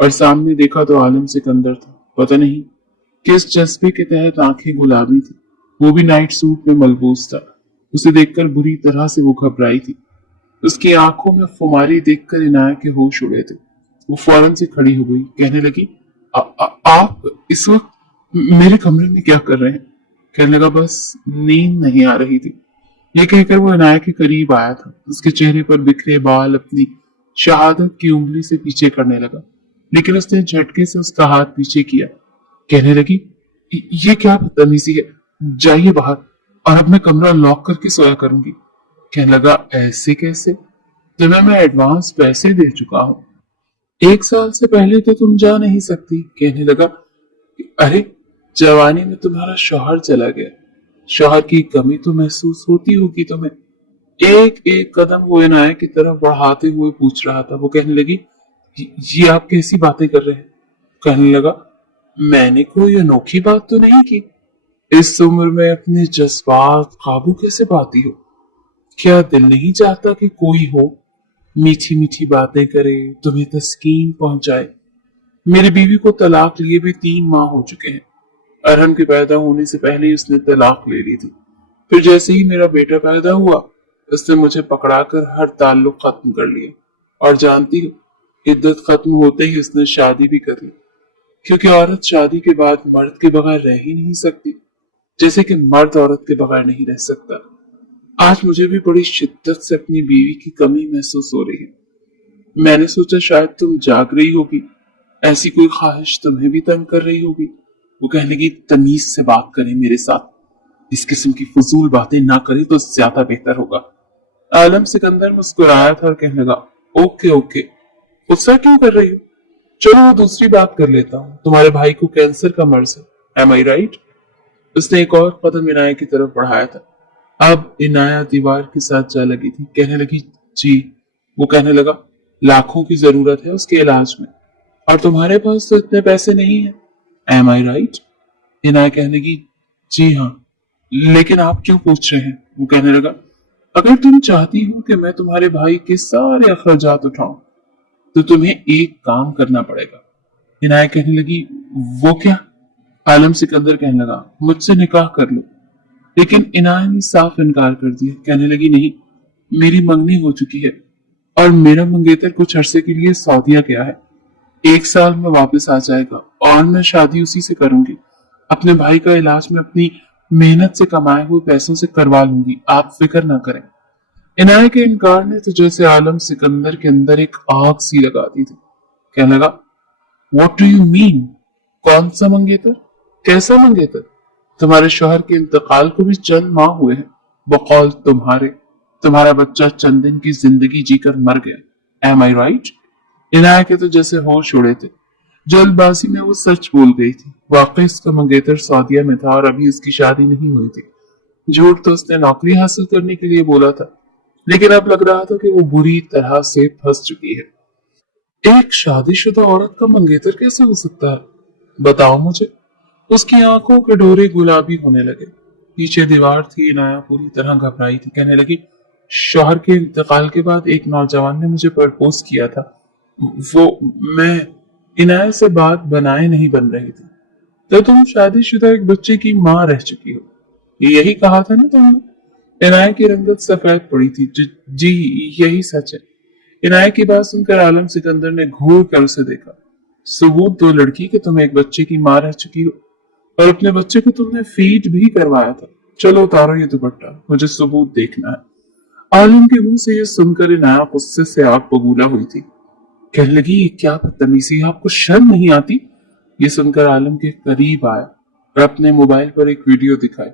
और सामने देखा तो आलम सिकंदर था। पता नहीं किस जज्बे के तहत आंखें गुलाबी थी, वो भी नाइट सूट में मलबूस था। उसे देखकर बुरी तरह से वो घबराई थी। उसकी आंखों में खुमारी देखकर इनाया के होश उड़े थे। वो फौरन से खड़ी हो गई, कहने लगी, आप इस वक्त मेरे कमरे में क्या कर रहे हैं? कहने लगा, बस नींद नहीं आ रही थी। ये कहकर वो इनाया के करीब आया था। उसके चेहरे पर बिखरे बाल अपनी शहादत की उंगली से पीछे करने लगा, लेकिन उसने झटके से उसका हाथ पीछे किया। कहने लगी, ये क्या बदतमीजी है, जाइए बाहर, और अब मैं कमरा लॉक करके सोया करूंगी। कहने लगा, ऐसे कैसे? तुम्हें मैं एडवांस पैसे दे चुका हूं, 1 साल से पहले तो तुम जा नहीं सकती। कहने लगा, अरे जवानी में तुम्हारा शौहर चला गया, शौहर की कमी तो महसूस होती होगी तुम्हें। एक एक कदम वो इनाया की तरफ बढ़ाते हुए पूछ रहा था। वो कहने लगी, ये आप कैसी बातें कर रहे हैं? कहने लगा, मैंने कोई अनोखी बात तो नहीं की। इस उम्र में अपने जज्बात काबू कैसे पाती हो? क्या दिल नहीं चाहता कि कोई हो, मीठी मीठी बातें करे, तुम्हें तस्कीन पहुंचाए? मेरी बीवी को तलाक लिए भी 3 माह हो चुके हैं। अरहम के पैदा होने से पहले ही उसने तलाक ले ली थी। फिर जैसे ही मेरा बेटा पैदा हुआ, उसने मुझे पकड़ाकर हर ताल्लुक खत्म कर लिया। और जानती हो, इद्दत खत्म होते ही उसने शादी भी कर ली, क्योंकि औरत शादी के बाद मर्द के बगैर रह ही नहीं सकती, जैसे कि मर्द औरत के बगैर नहीं रह सकता। आज मुझे भी बड़ी शिद्दत से अपनी बीवी की कमी महसूस हो रही है। मैंने सोचा शायद तुम जाग रही होगी, ऐसी कोई ख्वाहिश तुम्हें भी तंग कर रही होगी। वो कहने की, तमीज से बात करें मेरे साथ, इस किस्म की फजूल बातें ना करें तो ज्यादा बेहतर होगा। आलम सिकंदर मुस्कुराया था और कहने लगा, ओके ओके, गुस्सा क्यों कर रही हो? चलो दूसरी बात कर लेता हूँ। तुम्हारे भाई को कैंसर का मर्ज है, एम आई राइट? उसने एक और कदम इनाया की तरफ बढ़ाया था। अब इनाया दीवार के साथ जा लगी थी। कहने लगी, जी। वो कहने लगा, लाखों की जरूरत है उसके इलाज में, और तुम्हारे पास तो इतने पैसे नहीं है, एम आई राइट? इनाया कहने लगी, जी हाँ, लेकिन आप क्यों पूछ रहे हैं? वो कहने लगा, अगर तुम चाहती हो कि मैं तुम्हारे भाई के सारे अखराजात उठाऊं, तो तुम्हें एक काम करना पड़ेगा। इनाया कहने लगी, वो क्या? आलम सिकंदर कहने लगा, मुझसे निकाह कर लो। लेकिन इनाया ने साफ इनकार कर दिया। कहने लगी, नहीं, मेरी मंगनी हो चुकी है और मेरा मंगेतर कुछ अरसे के लिए सऊदीया गया है। 1 साल में वापस आ जाएगा और मैं शादी उसी से करूंगी। अपने भाई का इलाज में अपनी मेहनत से कमाए हुए पैसों से करवा लूंगी, आप फिक्र ना करें। इनाया के इनकार ने तो जैसे आलम सिकंदर के अंदर एक आग सी लगा दी थी। कहने लगा, व्हाट डू यू मीन? कौन सा मंगेतर? कैसा मंगेतर? तुम्हारे शौहर के इंतकाल को भी चंद माह हुए हैं। बकौल तुम्हारे, तुम्हारा बच्चा चंद दिन की जिंदगी जीकर मर गया। एम आई राइट? इनाया के तो जैसे होश उड़े थे। जल्दबाजी में वो सच बोल गई थी। वाकई उसका मंगेतर सऊदीया में था और अभी उसकी शादी नहीं हुई थी। झूठ तो उसने नौकरी हासिल करने के लिए बोला था, लेकिन अब लग रहा था कि वो बुरी तरह से फंस चुकी है। एक शादीशुदा औरत का मंगेतर कैसे हो सकता है, बताओ मुझे। उसकी आंखों के डोरे गुलाबी होने लगे। पीछे दीवार थी। इनाया पूरी तरह घबराई थी। कहने लगी, शौहर के इंतकाल के बाद एक नौजवान ने मुझे प्रपोज किया था। वो मैं इनाया से बात बनाए नहीं बन रही थी। तो तुम शादीशुदा एक बच्चे की माँ रह चुकी हो, यही कहा था ना तुमने? इनाया की रंगत सफेद पड़ी थी। जी, यही सच है। इनाया की बात सुनकर आलम सिकंदर ने घूर कर उसे देखा। सबूत दो लड़की कि तुम एक बच्चे की माँ रह चुकी हो और अपने बच्चे को तुमने फीड भी करवाया था। चलो उतारो ये दुपट्टा, मुझे सबूत देखना है। आलम के मुंह से ये सुनकर इनाया गुस्से से आग बबूला हुई थी। कहने लगी, ये क्या बदतमीजी है, आपको शर्म नहीं आती? ये सुनकर आलम के करीब आया और अपने मोबाइल पर एक वीडियो दिखाई,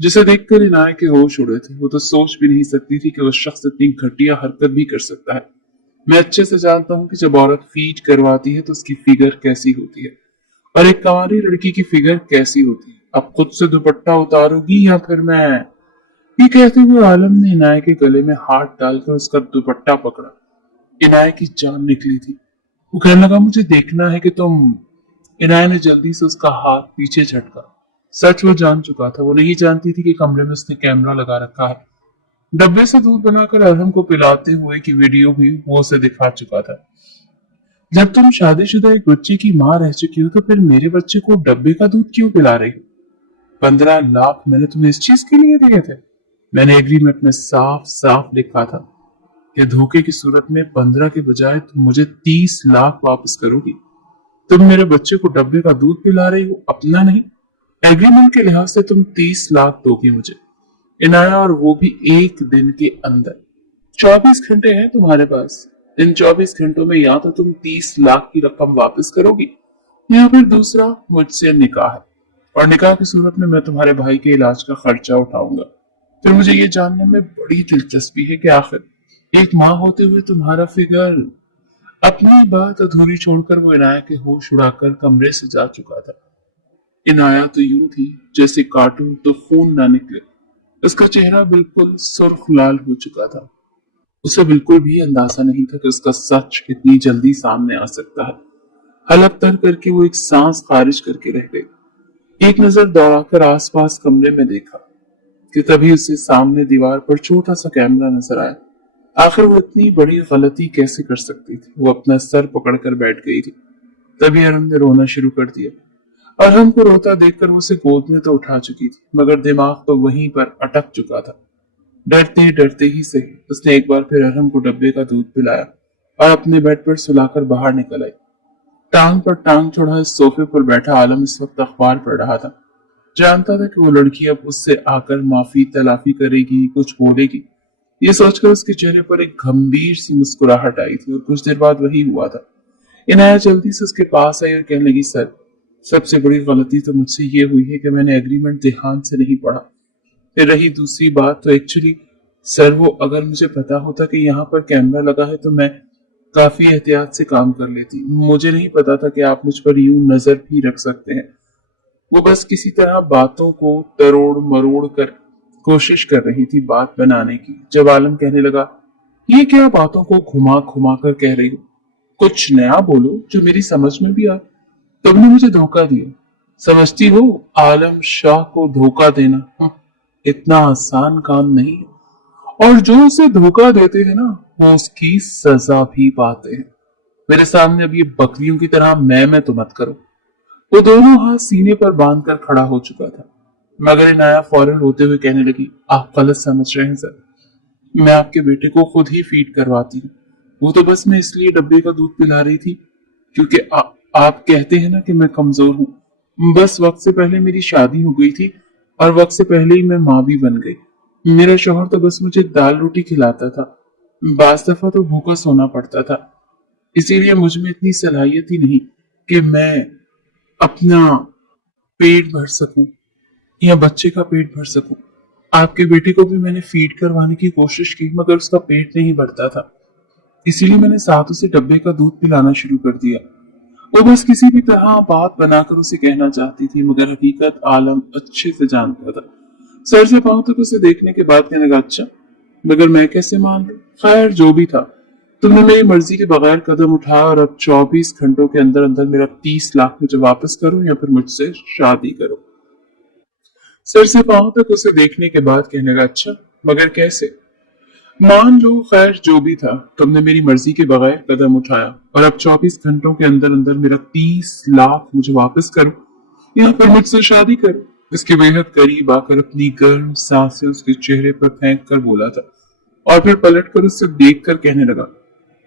जिसे देखकर इनाया के होश उड़े थे। वो तो सोच भी नहीं सकती थी कि वो शख्स इतनी घटिया हरकत भी कर सकता है। मैं अच्छे से जानता हूँ कि जब औरत फीड करवाती है तो उसकी फिगर कैसी होती है और एक कंवारी लड़की की फिगर कैसी होती है। अब खुद से दुपट्टा उतारोगी या फिर मैं? ये कहते हुए आलम ने इनाया के गले में हाथ डालकर उसका दुपट्टा पकड़ा। इनाया की जान निकली थी। वो कहने लगा, मुझे देखना है कि तुम इनाया ने जल्दी से उसका हाथ पीछे झटका। सच वो जान चुका था, वो नहीं जानती थी कि कमरे में उसने कैमरा लगा रखा है। डब्बे से दूध बनाकर अरहम को पिलाते हुए की वीडियो भी वो उसे दिखा चुका था। जब तुम शादीशुदा एक बच्चे की माँ रह चुकी हो तो फिर मेरे बच्चे को डब्बे का दूध क्यों पिला रही हो? 15 लाख मैंने तुम्हें इस चीज के लिए दिए थे। मैंने एग्रीमेंट में साफ साफ लिखा था कि धोखे की सूरत में 15 के बजाय तुम मुझे 30 लाख वापस करोगी। तुम मेरे बच्चे को डब्बे का दूध पिला रही हो, अपना नहीं। एग्रीमेंट के लिहाज से तुम 30 लाख दोगी मुझे इनाया, और वो भी एक दिन के अंदर। 24 घंटे हैं तुम्हारे पास। इन 24 घंटों में या तो तुम 30 लाख की रकम वापस करोगी या फिर दूसरा मुझसे निकाह है, और निकाह की सूरत में मैं तुम्हारे भाई के इलाज का खर्चा उठाऊंगा। फिर मुझे ये जानने में बड़ी दिलचस्पी है कि आखिर एक माँ होते हुए तुम्हारा फिगर। अपनी बात अधूरी छोड़कर वो इनाया के होश उड़ाकर कमरे से जा चुका था। इनाया तो यूं थी जैसे काटूं तो खून ना निकले। उसका चेहरा बिल्कुल सुर्ख लाल हो चुका था। उसे बिल्कुल भी अंदाजा नहीं था कि उसका सच इतनी जल्दी सामने आ सकता है। हलक तर करके वो एक सांस खारिज करके रह गई। एक नजर दौड़ाकर आसपास कमरे में देखा कि तभी उसे सामने दीवार पर छोटा सा कैमरा नजर आया। आखिर वो इतनी बड़ी गलती कैसे कर सकती थी? वो अपना सर पकड़कर बैठ गई थी। तभी अरहम ने रोना शुरू कर दिया। अरहम को रोता देखकर वो उसे गोद में तो उठा चुकी थी, मगर दिमाग तो वहीं पर अटक चुका था। डरते डरते ही सही उसने एक बार फिर अरहम को डब्बे का दूध पिलाया और अपने बेड पर सुलाकर बाहर निकल आई। टांग पर टांग चढ़ा इस सोफे पर बैठा आलम इस वक्त अखबार पढ़ रहा था। जानता था कि वो लड़की अब उससे आकर माफी तलाफी करेगी, कुछ बोलेगी। ये सोचकर उसके चेहरे पर एक गंभीर सी मुस्कुराहट आई थी, और कुछ देर बाद वही हुआ था। इनाया जल्दी से उसके पास आई और कहने लगी, सर, सबसे बड़ी गलती तो मुझसे ये हुई है कि मैंने एग्रीमेंट ध्यान से नहीं पढ़ा। फिर रही दूसरी बात तो एक्चुअली सर, वो अगर मुझे पता होता कि यहाँ पर कैमरा लगा है तो मैं काफी एहतियात से काम कर लेती। मुझे नहीं पता था कि आप मुझ पर यूं नजर भी रख सकते हैं। वो बस किसी तरह बातों को तरोड़ मरोड़ कर कोशिश कर रही थी बात बनाने की। जब आलम कहने लगा, ये क्या बातों को घुमा घुमा कर कह रही हो, कुछ नया बोलो जो मेरी समझ में भी आए। तुमने मुझे धोखा दिया, समझती हो? आलम शाह को धोखा देना इतना आसान काम नहीं है, और जो उसे धोखा देते हैं ना, वो उसकी सजा भी पाते हैं। मेरे सामने अब ये बकरियों की तरह मैं तो मत करो। वो दोनों हाथ सीने पर बांधकर खड़ा हो चुका था, मगर इनाया फौरन रोते हुए कहने लगी, आप गलत समझ रहे हैं सर। मैं आपके बेटे को खुद ही फीड करवाती हूँ। वो तो बस मैं इसलिए डब्बे का दूध पिला रही थी क्योंकि आप कहते हैं ना कि मैं कमजोर हूँ। बस वक्त से पहले मेरी शादी हो गई थी और वक्त से पहले ही मैं माँ भी बन गई। मेरा शौहर तो बस मुझे दाल रोटी खिलाता था, बास दफा तो भूखा सोना पड़ता था। इसीलिए मुझ में इतनी सलाहियत ही नहीं कि मैं अपना पेट भर सकूं या बच्चे का पेट भर सकूं। आपके बेटे को भी मैंने फीड करवाने की कोशिश की, मगर उसका पेट नहीं भरता था। इसीलिए मैंने साथ उसे डब्बे का दूध पिलाना शुरू कर दिया। वो बस किसी भी तरह बात बनाकर उसे कहना चाहती थी, मगर हकीकत आलम अच्छे से जानता था। सर से पांव तक उसे देखने के बाद कहने लगा, अच्छा, मगर मैं कैसे मान लूं? खैर, जो भी था, तुमने मेरी मर्जी के बगैर कदम उठाया और अब 24 घंटों के अंदर अंदर मेरा 30 लाख मुझे वापस करो या फिर मुझसे शादी करो। सर से पांव तक उसे देखने के बाद कहने लगा, अच्छा, मगर कैसे? मान लो, खैर जो भी था, तुमने मेरी मर्जी के बगैर कदम उठाया और अब 24 घंटों के अंदर अंदर मेरा 30 लाख मुझे वापस करो या फिर मुझसे शादी करो। इसके बेहद करीब आकर अपनी गर्म सांसें उसके चेहरे पर फेंक कर बोला था, और फिर पलट कर उससे देख कर कहने लगा,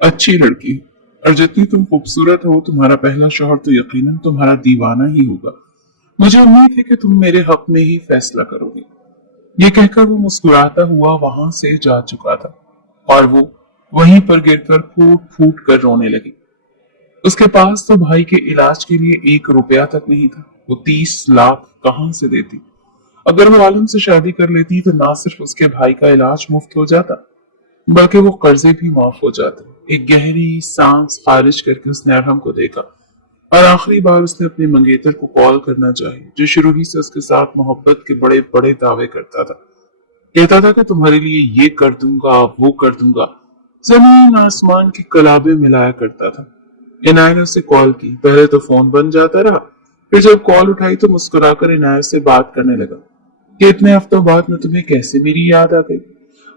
अच्छी लड़की है, और जितनी तुम खूबसूरत हो, तुम्हारा पहला शौहर तो यकीनन तुम्हारा दीवाना ही होगा। मुझे उम्मीद है कि तुम मेरे हक में ही फैसला करोगे। ये कहकर वो मुस्कुराता हुआ वहां से जा चुका था, और वो वहीं पर गिरकर फूट फूट कर रोने लगी। उसके पास तो भाई के इलाज के लिए 1 रुपया तक नहीं था। वो 30 लाख कहां से देती? अगर वो आलम से शादी कर लेती तो ना सिर्फ उसके भाई का इलाज मुफ्त हो जाता, बल्कि वो कर्जे भी माफ हो जाते। एक गहरी सांस खारिज करके उसने अरहम को देखा, और आखिरी बार उसने अपने मंगेतर को कॉल करना चाही, जो शुरू ही से उसके साथ मोहब्बत के बड़े बड़े दावे करता था। कहता था कि तुम्हारे लिए ये कर दूंगा, वो कर दूंगा, जमीन आसमान की कलाबे मिलाया करता था। इनाया ने उसे कॉल की। पहले तो फोन बंद जाता रहा, फिर जब कॉल उठाई तो मुस्कुराकर इनाया से बात करने लगा कि इतने हफ्तों बाद में तुम्हें कैसे मेरी याद आ गई।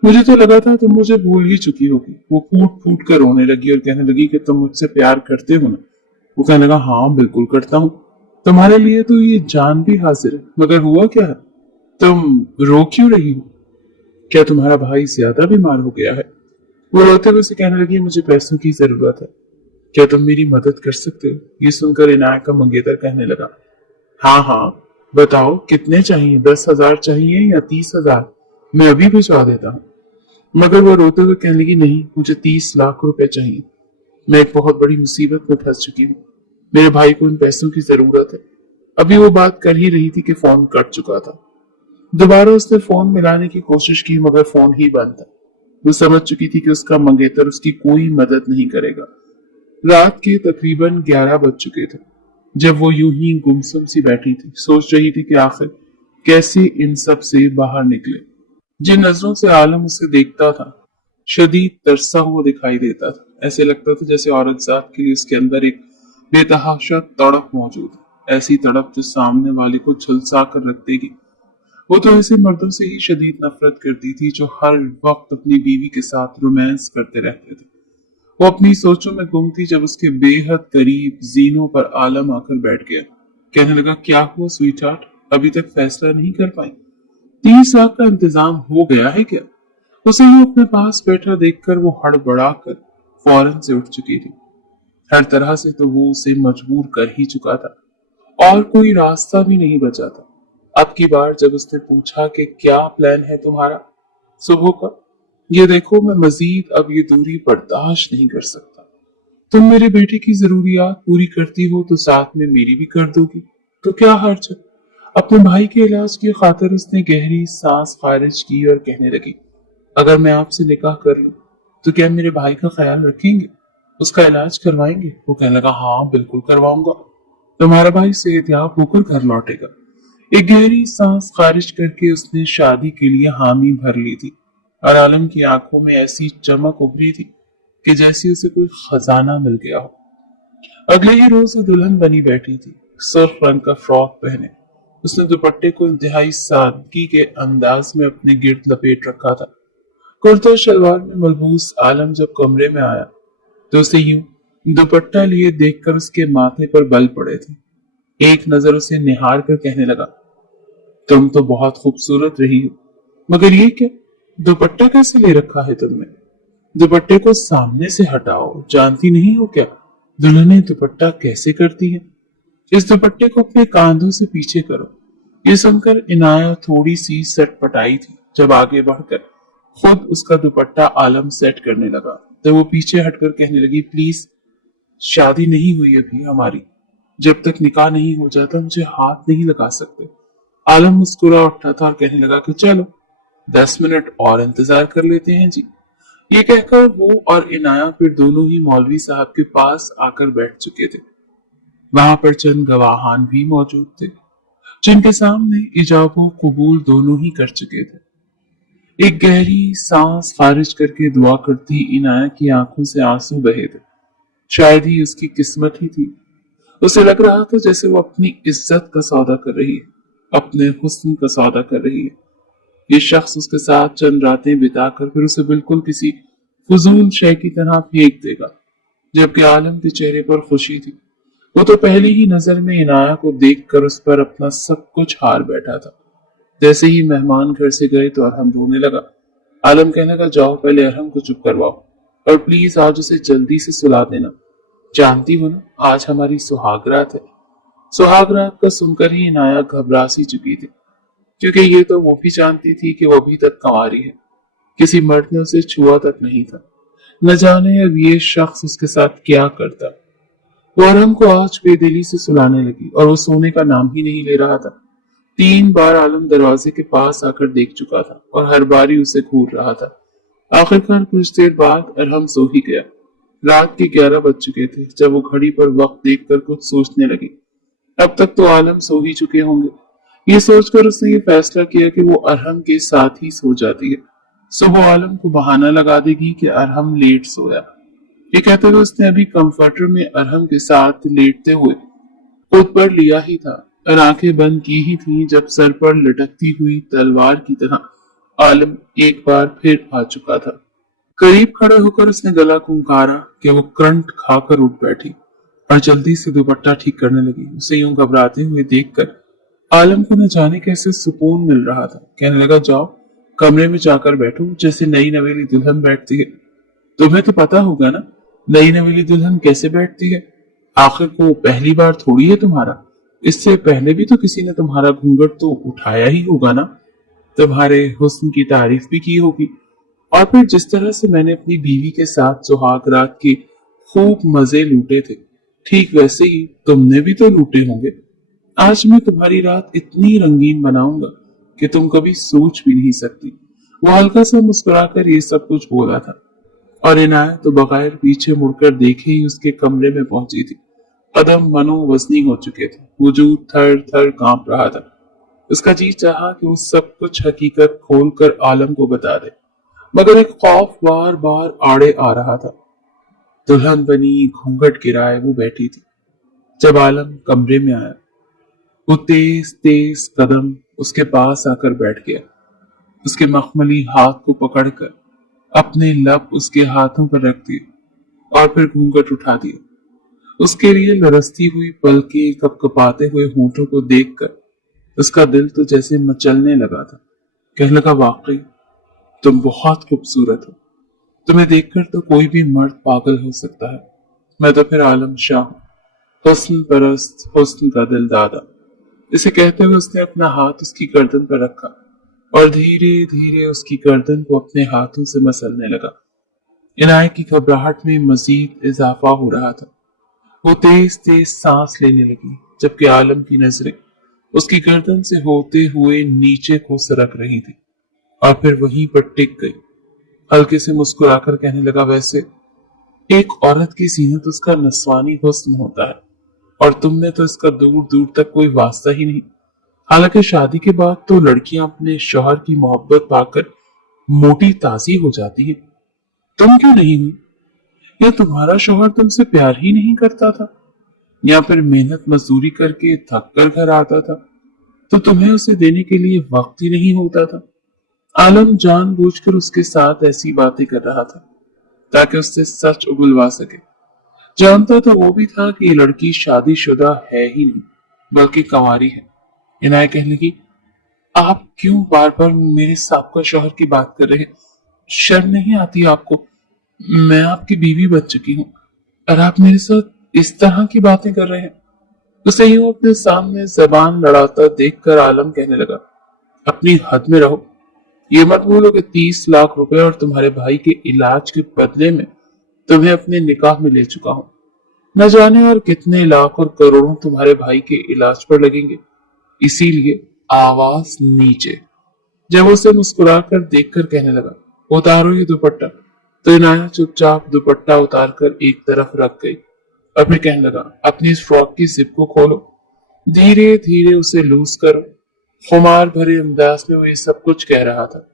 मुझे तो लगा था तुम मुझे भूल ही चुकी होगी। वो फूट फूट कर रोने लगी और कहने लगी कि तुम मुझसे प्यार करते हो ना। वो कहने लगा हाँ बिल्कुल करता हूँ, तुम्हारे लिए तो ये जान भी हाजिर है, मगर हुआ क्या है, तुम रो क्यों रही हो? क्या तुम्हारा भाई ज्यादा बीमार हो गया है? वो रोते हुए उसे कहने लगी मुझे पैसों की जरूरत है, क्या तुम मेरी मदद कर सकते हो? ये सुनकर इनायत का मंगेतर कहने लगा हाँ हाँ बताओ कितने चाहिए, 10,000 चाहिए या 30,000? मैं अभी भिजवा देता हूँ। मगर वो रोते हुए कहने लगी नहीं, मुझे 30 लाख रुपए चाहिए। मैं एक बहुत बड़ी मुसीबत में फंस चुकी हूँ, मेरे भाई को इन पैसों की जरूरत है। अभी वो बात कर ही रही थी कि फोन कट चुका था। दोबारा उसने फोन मिलाने की कोशिश की मगर फोन ही बंद था। वो समझ चुकी थी कि उसका मंगेतर उसकी कोई मदद नहीं करेगा। रात के तकरीबन 11 बज चुके थे जब वो यूं ही गुमसुम सी बैठी थी, सोच रही थी कि आखिर कैसे इन सब से बाहर निकले। जिन नजरों से आलम उसे देखता था शदीद तरसा हुआ दिखाई देता था। ऐसे लगता था जैसे औरत जात के लिए उसके अंदर एक बेतहाशा तड़प मौजूद है, ऐसी तड़प जो सामने वाले को झुलसा कर रख देगी। वो तो ऐसे मर्दों से ही शदीद नफरत करती थी जो हर वक्त अपनी बीवी के साथ रोमांस करते रहते थे। वो अपनी सोचों में गुम थी जब उसके बेहद करीब जीनों पर आलम आकर बैठ गया। कहने लगा क्या हुआ स्वीट हार्ट, अभी तक फैसला नहीं कर पाई? 30 लाख का इंतजाम हो गया है क्या? उसे ही अपने पास बैठा देखकर वो हड़बड़ा कर फौरन से उठ चुकी थी। हर तरह से तो वो उसे मजबूर कर ही चुका था और कोई रास्ता भी नहीं बचा था। अब की बार जब उसने पूछा कि क्या प्लान है तुम्हारा सुबह का, ये देखो मैं मजीद अब ये दूरी बर्दाश्त नहीं कर सकता। तुम मेरे बेटे की जरूरियात पूरी करती हो तो साथ में मेरी भी कर दोगी, तो क्या हर्ज है? अपने भाई के इलाज की खातिर उसने गहरी सांस खारिज की और कहने लगी अगर मैं आपसे निकाह कर लूं तो क्या मेरे भाई का ख्याल रखेंगे, उसका इलाज करवाएंगे? वो कहने लगा हाँ बिल्कुल करवाऊंगा, तुम्हारा भाई सेहतयाब होकर घर लौटेगा। एक गहरी सांस खारिज करके उसने शादी के लिए हामी भर ली थी और आलम की आंखों में ऐसी चमक उभरी थी कि जैसे उसे कोई खजाना मिल गया हो। अगले ही रोज वो दुल्हन बनी बैठी थी, सुर्ख रंग का फ्रॉक पहने। उसने दुपट्टे को इंतहाई सादगी के अंदाज में अपने गिर्द लपेट रखा था। कुर्ता शलवार में मलबूस आलम जब कमरे में आया तो उसे यूं दुपट्टा लिए देखकर उसके माथे पर बल पड़े थे। एक नजर उसे निहार कर कहने लगा तुम तो बहुत खूबसूरत रही हो, मगर ये क्या, दुपट्टा कैसे ले रखा है तुमने? दुपट्टे को सामने से हटाओ, जानती नहीं हो क्या दुल्हनें दुपट्टा कैसे करती हैं? इस दुपट्टे को अपने कांधों से पीछे करो। ये सुनकर इनाया थोड़ी सी सटपटाई थी। जब आगे बढ़कर खुद उसका दुपट्टा आलम सेट करने लगा तो वो पीछे हटकर कहने लगी प्लीज, शादी नहीं हुई अभी हमारी, जब तक निकाह नहीं हो जाता मुझे हाथ नहीं लगा सकते। आलम मुस्कुरा उठा था और कहने लगा कि चलो 10 मिनट और इंतजार कर लेते हैं जी। ये कहकर वो और इनाया फिर दोनों ही मौलवी साहब के पास आकर बैठ चुके थे। वहां पर चंद गवाहान भी मौजूद थे जिनके सामने इजाबो कबूल दोनों ही कर चुके थे। एक गहरी सांस खारिज करके दुआ करती इनाया की आंखों से आंसू बहे थे। शायद ही उसकी किस्मत ही थी। उसे लग रहा था जैसे वो अपनी इज्जत का सौदा कर रही है, अपने हुस्न का सौदा कर रही है। ये शख्स उसके साथ चंद रातें बिताकर फिर उसे बिल्कुल किसी फजूल शय की तरह फेंक देगा। जबकि आलम के चेहरे पर खुशी थी। वो तो पहली ही नजर में इनाया को देखकर उस पर अपना सब कुछ हार बैठा था। जैसे ही मेहमान घर से गए तो अरहम रोने लगा। आलम कहने लगा जाओ पहले अरहम को चुप करवाओ और प्लीज आज उसे जल्दी से सुला देना। जानती हो ना आज हमारी सुहागरात है। सुहागरात का सुनकर ही इनाया घबरा सी चुकी थी, क्योंकि ये तो वो भी जानती थी कि वो अभी तक कंवारी है, किसी मर्द ने उसे छुआ तक नहीं था। न जाने अब ये शख्स उसके साथ क्या करता। वो अरहम को आज बेदिली से सुलाने लगी और वो सोने का नाम ही नहीं ले रहा था। 3 बार आलम दरवाजे के पास आकर देख चुका था और हर बार ही उसे घूर रहा था। आखिरकार कुछ देर बाद अरहम सो ही गया। रात के 11 बज चुके थे जब वो घड़ी पर वक्त देखकर कुछ सोचने लगी। अब तक तो आलम सो ही चुके होंगे। ये सोचकर उसने ये फैसला किया कि वो अरहम के साथ ही सो जाती है। सुबह आलम को बहाना लगा देगी कि अरहम लेट सोया। ये कहते हुए उसने अभी कंफर्टर में अरहम के साथ लेटते हुए खुद पर लिया ही था और आंखें बंद की ही थी जब सर पर लटकती हुई तलवार की तरह आलम एक बार फिर आ चुका था। करीब खड़े होकर उसने गला कुंकारा कि वो करंट खाकर उठ बैठी और जल्दी से दुपट्टा ठीक करने लगी। उसे यूं घबराते हुए देखकर आलम को न जाने कैसे सुकून मिल रहा था। कहने लगा, जाओ कमरे में जाकर बैठो जैसे नई नवेली दुल्हन बैठती है। तुम्हें तो पता होगा ना नई नवेली दुल्हन कैसे बैठती है। आखिर को पहली बार थोड़ी है तुम्हारा। इससे पहले भी तो किसी ने तुम्हारा घूंघट तो उठाया ही होगा ना, तुम्हारे हुस्न की तारीफ भी की होगी। और फिर जिस तरह से मैंने अपनी बीवी के साथ सुहाग रात के खूब मजे लूटे थे, ठीक वैसे ही तुमने भी तो लूटे होंगे। आज मैं तुम्हारी रात इतनी रंगीन बनाऊंगा कि तुम कभी सोच भी नहीं सकती। वो हल्का सा मुस्कुराकर ये सब कुछ बोला था और इनायत तो बगैर पीछे मुड़कर देखे ही उसके कमरे में पहुंची थी। कदम मनो वजनी हो चुके थे, वजूद थर थर कांप रहा था। उसका जी चाहा कि वो सब कुछ हकीकत खोलकर आलम को बता दे, मगर एक खौफ बार बार आड़े आ रहा था। दुल्हन बनी घूंघट गिराए वो बैठी थी। जब आलम कमरे में आया, वो तेज तेज कदम उसके पास आकर बैठ गया। उसके मखमली हाथ को पकड़कर अपने लब उसके हाथों पर रख दिए और फिर घूंघट उठा दिया। उसके लिए लरसती हुई पलकें कपकपाते हुए होंठों को देखकर उसका दिल तो जैसे मचलने लगा था। कहने लगा, वाकई तुम बहुत खूबसूरत हो। तुम्हें देखकर तो कोई भी मर्द पागल हो सकता है। मैं तो फिर आलम शाह हूं, हुस्न परस्त, हुस्न का दिल दादा। इसे कहते हुए उसने अपना हाथ उसकी गर्दन पर रखा और धीरे धीरे उसकी गर्दन को अपने हाथों से मसलने लगा। इनायत की घबराहट में मजीद इजाफा हो रहा था। वो तेज तेज सांस लेने लगी जबकि आलम की नजरें उसकी गर्दन से होते हुए नीचे को सरक रही थी और फिर वहीं पर टिक गई। हल्के से मुस्कुराकर कहने लगा, वैसे एक औरत की जीनत उसका नस्वानी हुस्न होता है और तुम में तो इसका दूर दूर तक कोई वास्ता ही नहीं। हालांकि शादी के बाद तो लड़कियां अपने शौहर की मोहब्बत पाकर मोटी ताजी हो जाती है। तुम क्यों नहीं हुई? या तुम्हारा शौहर तुमसे प्यार ही नहीं करता था, या फिर मेहनत मजदूरी करके थक कर घर आता था तो तुम्हें उसे देने के लिए वक्त ही नहीं होता था। आलम जानबूझकर उसके साथ ऐसी बातें कर रहा था ताकि उससे सच उगलवा सके। जानता तो वो भी था कि ये लड़की शादीशुदा है ही नहीं बल्कि कंवारी है। इनायत कहने लगी, आप क्यों बार बार मेरे साबका शौहर की बात कर रहे हैं? शर्म नहीं आती आपको? मैं आपकी बीवी बन चुकी हूँ और आप मेरे साथ इस तरह की बातें कर रहे हैं। उसे यूं अपने सामने जबान लड़ाता देखकर आलम कहने लगा, अपनी हद में रहो। ये मत भूलो कि 30 लाख रुपए और तुम्हारे भाई के इलाज के बदले में तुम्हें अपने निकाह में ले चुका हूं। न जाने और कितने लाख और करोड़ों तुम्हारे भाई के इलाज पर लगेंगे। इसीलिए आवाज नीचे। जब उसे मुस्कुराकर देखकर कहने लगा, उतारो ये दुपट्टा, तो इनायत चुपचाप दुपट्टा उतारकर एक तरफ रख गई और फिर कहने लगा, अपनी इस फ्रॉक की जिप को खोलो, धीरे धीरे उसे लूज करो। खुमार भरे अंदाज में वो ये सब कुछ कह रहा था।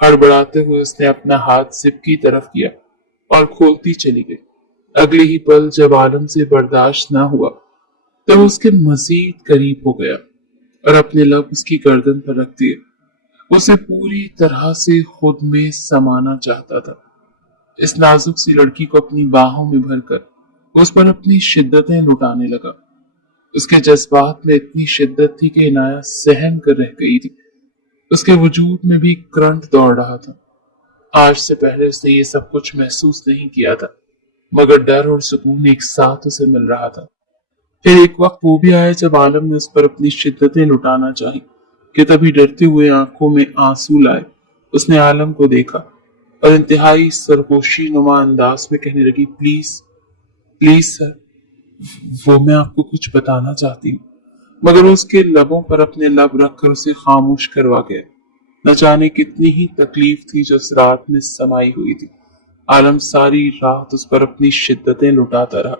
हड़बड़ाते हुए उसने अपना हाथ जिप की तरफ किया और खोलती चली गई। अगले ही पल जब आलम से बर्दाश्त ना हुआ तब उसके मजीद करीब हो गया और अपने लब उसकी गर्दन पर रख दिए। उसे पूरी तरह से खुद में समाना चाहता था। इस नाजुक सी लड़की को अपनी बाहों में भरकर उस पर अपनी शिद्दतें लुटाने लगा। उसके जज्बात में इतनी शिद्दत थी कि इनाया सहन कर रह गई थी। उसके वजूद में भी करंट दौड़ रहा था। आज से पहले उसने ये सब कुछ महसूस नहीं किया था, मगर डर और सुकून एक साथ उसे मिल रहा था। फिर एक वक्त वो भी आया जब आलम ने उस पर अपनी शिद्दतें लुटाना चाही कि तभी डरते हुए आंखों में आंसू लाए उसने आलम को देखा और इंतहाई सरगोशी नुमा अंदाज में कहने लगी, प्लीज प्लीज सर, वो मैं आपको कुछ बताना चाहती हूँ। मगर उसके लबों पर अपने लब रखकर उसे खामोश करवा गया। न जाने कितनी ही तकलीफ थी जो उस रात में समाई हुई थी। आलम सारी रात उस पर अपनी शिद्दतें लुटाता रहा।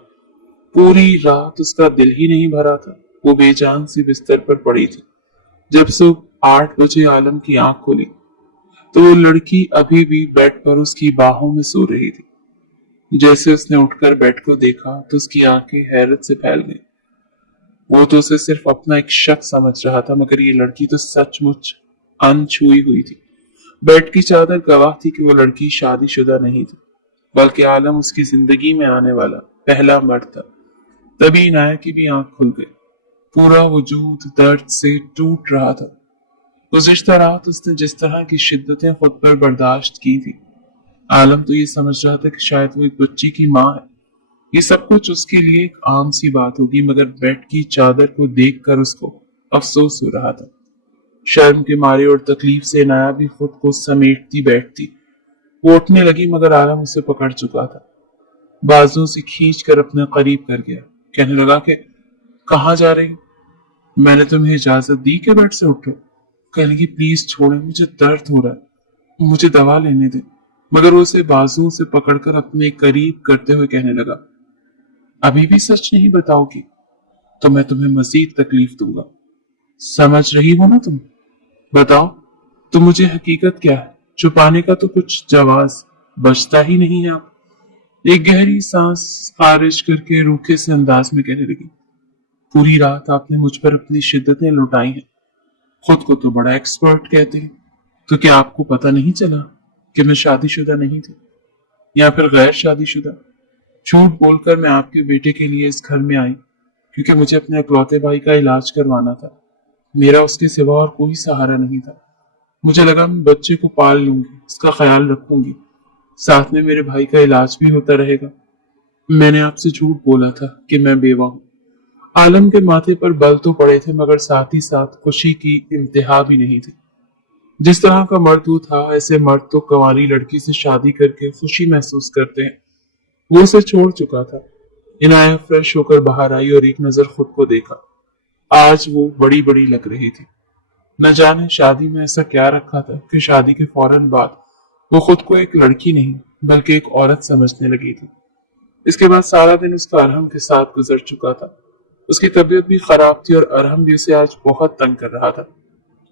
पूरी रात उसका दिल ही नहीं भरा था। वो बेजान सी बिस्तर पर पड़ी थी। जब सुबह 8 बजे आलम की आंख खुली तो वो लड़की अभी भी बेड पर उसकी बाहों में सो रही थी। जैसे उसने उठकर बेड को देखा तो उसकी आंखें हैरत से फैल गईं। वो तो उसे सिर्फ अपना एक शक समझ रहा था, मगर ये लड़की तो सचमुच अनछुई हुई थी। बेड की चादर गवाह थी कि वो लड़की शादीशुदा नहीं थी, बल्कि आलम उसकी जिंदगी में आने वाला पहला मर्द था। तभी इनाया की भी आंख खुल गई। पूरा वजूद दर्द से टूट रहा था। गुज़िश्ता रात उसने जिस तरह की शिद्दतें खुद पर बर्दाश्त की थी, आलम तो ये समझ रहा था कि शायद वो एक बच्ची की माँ है। ये सब कुछ उसके लिए एक आम सी बात होगी, मगर बेड की चादर को देखकर उसको अफसोस हो रहा था। शर्म के मारे और तकलीफ से इनाया भी खुद को समेटती बैठती। वो उठने लगी, मगर आलम उसे पकड़ चुका था। बाजुओं से खींच कर अपने करीब कर गया। कहने लगा कि कहाँ जा रही हो? मैंने तुम्हें इजाजत दी कि बेड से उठो। कहने लगी प्लीज छोड़े, मुझे दर्द हो रहा है, मुझे दवा लेने दे। मगर वो उसे बाजुओं से पकड़कर अपने करीब करते हुए कहने लगा, अभी भी सच नहीं बताओगी तो मैं तुम्हें मजीद तकलीफ दूंगा। समझ रही हो ना तुम? बताओ तो मुझे हकीकत क्या है। छुपाने का तो कुछ जवाज बचता ही नहीं है। आप एक गहरी सांस खारिज करके रूखे से अंदाज में कहने लगी, पूरी रात आपने मुझ पर अपनी शिद्दतें लुटाई हैं। खुद को तो बड़ा एक्सपर्ट कहते हैं, तो क्या आपको पता नहीं चला कि मैं शादीशुदा नहीं थी या फिर गैर शादीशुदा? झूठ बोलकर मैं आपके बेटे के लिए इस घर में आई, क्योंकि मुझे अपने इकलौते भाई का इलाज करवाना था। मेरा उसके सिवा और कोई सहारा नहीं था। मुझे लगा मैं बच्चे को पाल लूंगी, उसका ख्याल रखूंगी, साथ में मेरे भाई का इलाज भी होता रहेगा। मैंने आपसे झूठ बोला था कि मैं बेवा हूं। आलम के माथे पर बल तो पड़े थे, मगर साथ ही साथ खुशी की इंतहा भी नहीं थी। जिस तरह का मर्द वो था, ऐसे मर्द तो कंवारी लड़की से शादी करके खुशी महसूस करते हैं। वो उसे छोड़ चुका था। इनाया फ्रेश होकर बाहर आई और एक नजर खुद को देखा। आज वो बड़ी बड़ी लग रही थी। न जाने शादी में ऐसा क्या रखा था कि शादी के फौरन बाद वो खुद को एक लड़की नहीं बल्कि एक औरत समझने लगी थी। इसके बाद सारा दिन उसका अरहम के साथ गुजर चुका था। उसकी तबीयत भी खराब थी और अरहम भी उसे आज बहुत तंग कर रहा था,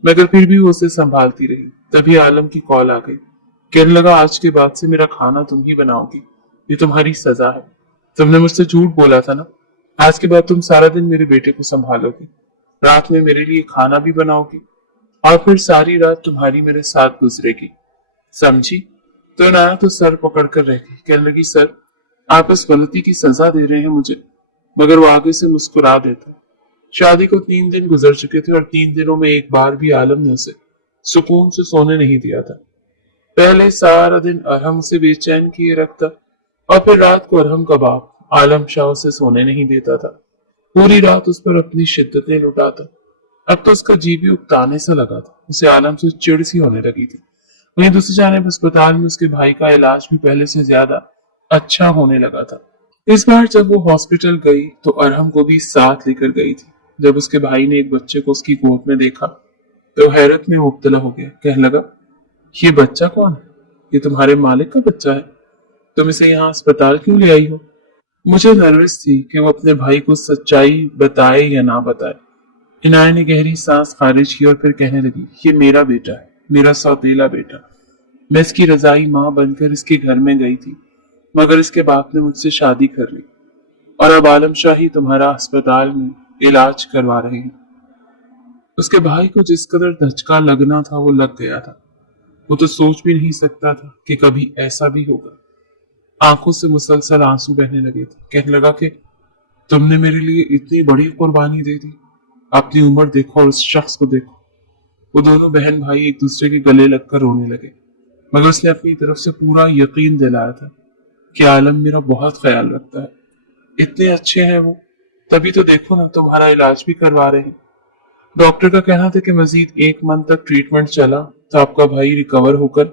मगर फिर भी वो उसे संभालती रही। तभी आलम की कॉल आ गई। कहने लगा, आज के बाद से मेरा खाना तुम ही बनाओगी, ये तुम्हारी सजा है। तुमने मुझसे झूठ बोला था ना, आज के बाद तुम सारा दिन मेरे बेटे को संभालोगी, रात में मेरे लिए खाना भी बनाओगी और फिर सारी रात तुम्हारी मेरे साथ गुजरेगी, समझी? तो नाया तो सर पकड़कर रह गई। कहने लगी, सर आप इस गलती की सजा दे रहे हैं मुझे। मगर वो आगे से मुस्कुरा देता। शादी को 3 दिन गुजर चुके थे और 3 दिनों में एक बार भी आलम ने उसे सुकून से सोने नहीं दिया था। पहले सारा दिन अरहम उसे बेचैन किए रखता और फिर रात को अरहम का बाप आलम शाह उसे सोने नहीं देता था। पूरी रात उस पर अपनी शिद्दतें लुटाता। अब तो उसका जी भी उकताने सा लगा था। उसे आलम से चिढ़ सी होने लगी थी। वहीं दूसरी जानिब अस्पताल में उसके भाई का इलाज भी पहले से ज्यादा अच्छा होने लगा था। इस बार जब वो हॉस्पिटल गई तो अरहम को भी साथ लेकर गई थी। जब उसके भाई ने एक बच्चे को उसकी गोद में देखा तो हैरत में मुब्तला हो गया। कहने लगा, ये बच्चा कौन है? ये तुम्हारे मालिक का बच्चा है? तुम इसे यहाँ अस्पताल क्यों ले आई हो? मुझे नर्वस थी कि वो अपने भाई को सच्चाई बताए या ना बताए। इनाया ने गहरी सांस खारिज की और फिर कहने लगी, ये मेरा बेटा है, मेरा सौतेला बेटा। मैं इसकी रजाई माँ बनकर इसके घर में गई थी, मगर इसके बाप ने मुझसे शादी कर ली और अब आलम शाही तुम्हारा अस्पताल में इलाज करवा रहे हैं। उसके भाई को जिस कदर धचका लगना था वो लग गया था। वो तो सोच भी नहीं सकता था कि कभी ऐसा भी होगा। आंखों से मुसलसल आंसू बहने लगे थे। कहने लगा कि तुमने मेरे लिए इतनी बड़ी कुर्बानी दे दी। अपनी उम्र देखो और उस शख्स को देखो। वो दोनों बहन भाई एक दूसरे के गले लगकर रोने लगे, मगर उसने अपनी तरफ से पूरा यकीन दिलाया था कि आलम मेरा बहुत ख्याल रखता है। इतने अच्छे हैं वो, तभी तो देखो ना तुम्हारा इलाज भी करवा रहे हैं। डॉक्टर का कहना था कि मजीद 1 मंथ तक ट्रीटमेंट चला तो आपका भाई रिकवर होकर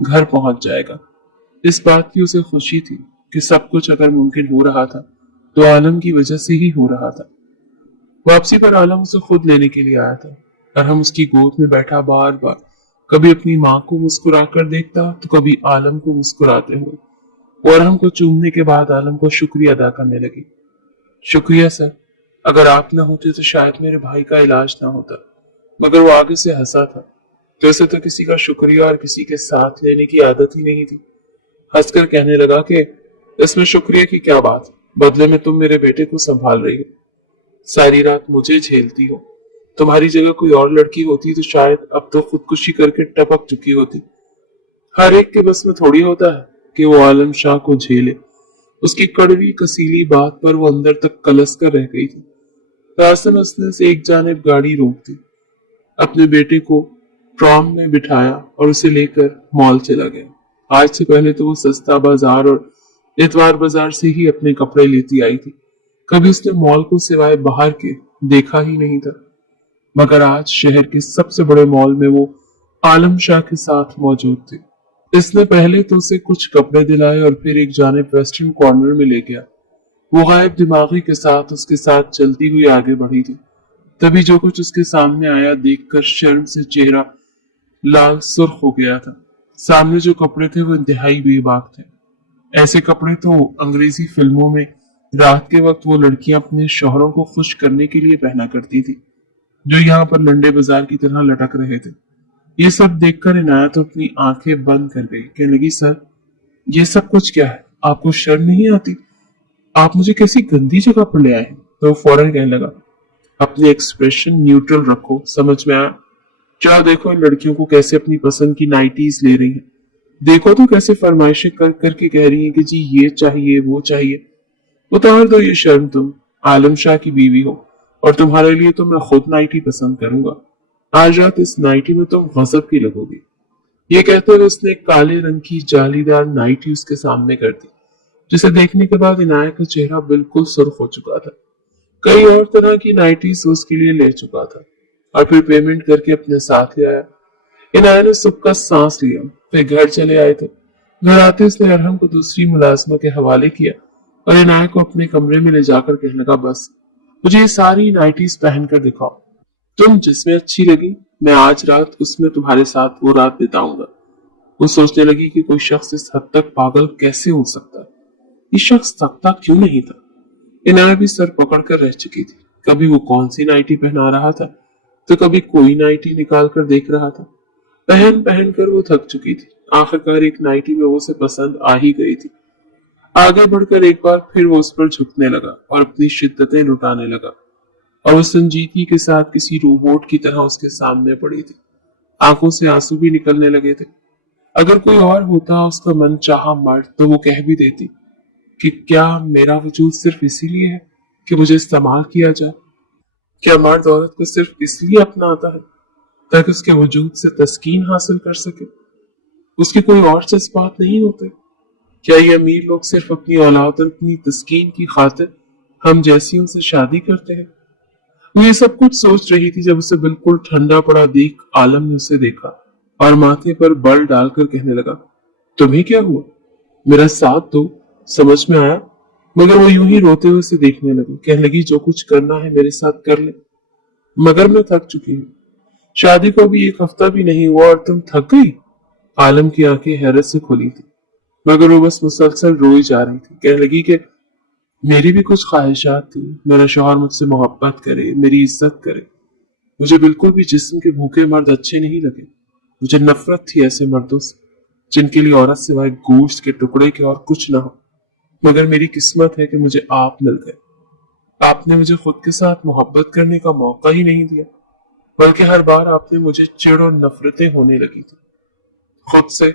घर पहुंच जाएगा। इस बात की उसे खुशी थी कि सब कुछ अगर मुमकिन हो रहा था तो आलम की वजह से ही हो रहा था। वापसी पर आलम उसे खुद लेने के लिए आया था और हम उसकी गोद में बैठा बार बार कभी अपनी माँ को मुस्कुराकर देखता तो कभी आलम को मुस्कुराते हुए। और हम को चूमने के बाद आलम को शुक्रिया अदा करने लगी। शुक्रिया सर, अगर आप न होते तो शायद मेरे भाई का इलाज ना होता। मगर वो आगे से हंसा था। तो उसे तो किसी का शुक्रिया और किसी के साथ लेने की आदत ही नहीं थी। हंसकर कहने लगा कि इसमें शुक्रिया की क्या बात, बदले में तुम मेरे बेटे को संभाल रही हो, सारी रात मुझे झेलती हो। तुम्हारी जगह कोई और लड़की होती तो शायद अब तो खुदकुशी करके टपक चुकी होती। हर एक के बस में थोड़ी होता है कि वो आलम शाह को झेले। उसकी कड़वी कसीली बात पर वो अंदर तक कलस कर रह गई थी। रास्ते में उसने से एक जानिब गाड़ी रोक दी, अपने बेटे को ट्रॉम में बिठाया और उसे लेकर मॉल चला गया। आज से पहले तो वो सस्ता बाजार और इतवार बाजार से ही अपने कपड़े लेती आई थी। कभी उसने मॉल को सिवाय बाहर के देखा ही नहीं था, मगर आज शहर के सबसे बड़े मॉल में वो आलम शाह के साथ मौजूद थे। इसने पहले तो उसे कुछ कपड़े दिलाए और फिर एक जानिब वेस्टर्न कॉर्नर में ले गया। वो गायब दिमागी के साथ उसके साथ चलती हुई आगे बढ़ी थी। तभी जो कुछ उसके सामने आया देखकर शर्म से चेहरा लाल सुर्ख हो गया था। सामने जो कपड़े थे वो इंतहाई बेबाक थे। ऐसे कपड़े तो अंग्रेजी फिल्मों में रात के वक्त वो लड़कियां अपने शौहरों को खुश करने के लिए पहना करती थी, जो यहाँ पर लंडे बाजार की तरह लटक रहे थे। ये सब देखकर इनायत तो अपनी आंखें बंद कर गई। कहने लगी, सर ये सब कुछ क्या है, आपको शर्म नहीं आती? आप मुझे कैसी गंदी जगह पर ले आए हैं? तो फौरन कहने लगा, अपने एक्सप्रेशन न्यूट्रल रखो, समझ में आया? चाहे देखो इन लड़कियों को कैसे अपनी पसंद की नाइटीज ले रही हैं। देखो तो कैसे फरमाइशें कर करके कह रही हैं कि जी ये चाहिए वो चाहिए। उतार दो ये शर्म, तुम आलम शाह की बीवी हो और तुम्हारे लिए तो मैं खुद नाइटी पसंद करूंगा। आज रात इस नाइटी में तुम गजब की लगोगी। ये कहते हुए उसने एक काले रंग की जालीदार नाइटी उसके सामने कर दी, जिसे देखने के बाद इनाया का चेहरा बिल्कुल सुर्ख हो चुका था। कई और तरह की नाइटीज उसके लिए ले चुका था और फिर पेमेंट करके अपने साथ ले आया। इनाया ने सुख का सांस लिया, फिर घर चले आए थे। घर आते उसने अरहम को दूसरी मुलाजमा के हवाले किया और इनाया को अपने कमरे में ले जाकर कहने लगा, बस मुझे ये सारी नाइटीज पहनकर दिखाओ, तुम जिसमें अच्छी लगी मैं आज रात उसमें तुम्हारे साथ वो रात बिताऊंगा। वो सोचने लगी कि कोई शख्स इस हद तक पागल कैसे हो सकता है। ये शख्स थकता क्यों नहीं था? इनाया भी सर पकड़कर रह चुकी थी। कभी वो कौन सी नाइटी पहना रहा था तो कभी कोई नाइटी निकाल कर देख रहा था। पहन पहन कर वो थक चुकी थी। आखिरकार एक नाइटी में वो उसे पसंद आ ही गई थी। आगे बढ़कर एक बार फिर वो उस पर झुकने लगा और अपनी शिद्दतें लुटाने लगा और वो संजीदगी के साथ किसी रोबोट की तरह उसके सामने पड़ी थी। आंखों से आंसू भी निकलने लगे थे। अगर कोई और होता उसका मन चाहा मर्द तो वो कह भी देती कि क्या मेरा वजूद सिर्फ इसीलिए है कि मुझे इस्तेमाल किया जाए? क्या मर्द औरत को सिर्फ इसलिए अपनाता है ताकि उसके वजूद से तस्कीन हासिल कर सके? उसके कोई और जज्बात नहीं होते? क्या ये अमीर लोग सिर्फ अपनी औलाद और अपनी तस्कीन की खातिर हम जैसियों से शादी करते हैं? वो ये सब कुछ सोच रही थी जब उसे बिल्कुल ठंडा पड़ा देख आलम ने उसे देखा और माथे पर बल डालकर कहने लगा, तुम्हें क्या हुआ? मेरा साथ दो, समझ में आया? मगर वो यूं ही रोते हुए उसे देखने लगी। कहने लगी, जो कुछ करना है मेरे साथ कर ले, मगर मैं थक चुकी हूँ। शादी को भी एक हफ्ता भी नहीं हुआ और तुम थक गई? आलम की आंखें हैरत से खुली थी, मगर वो बस मुसलसल रोई जा रही थी। कहने लगी कि मेरी भी कुछ ख्वाहिशात थी। मेरा शौहर मुझसे मोहब्बत करे, मेरी इज्जत करे। मुझे बिल्कुल भी जिस्म के भूखे मर्द अच्छे नहीं लगे। मुझे नफरत थी ऐसे मर्दों से जिनके लिए औरत सिवाय गोश्त के टुकड़े के और कुछ ना हो। मगर मेरी किस्मत है कि मुझे आप मिल गए। आपने मुझे खुद के साथ मोहब्बत करने का मौका ही नहीं दिया, बल्कि हर बार आपने मुझे चिढ़ और नफरतें होने लगी थी खुद से।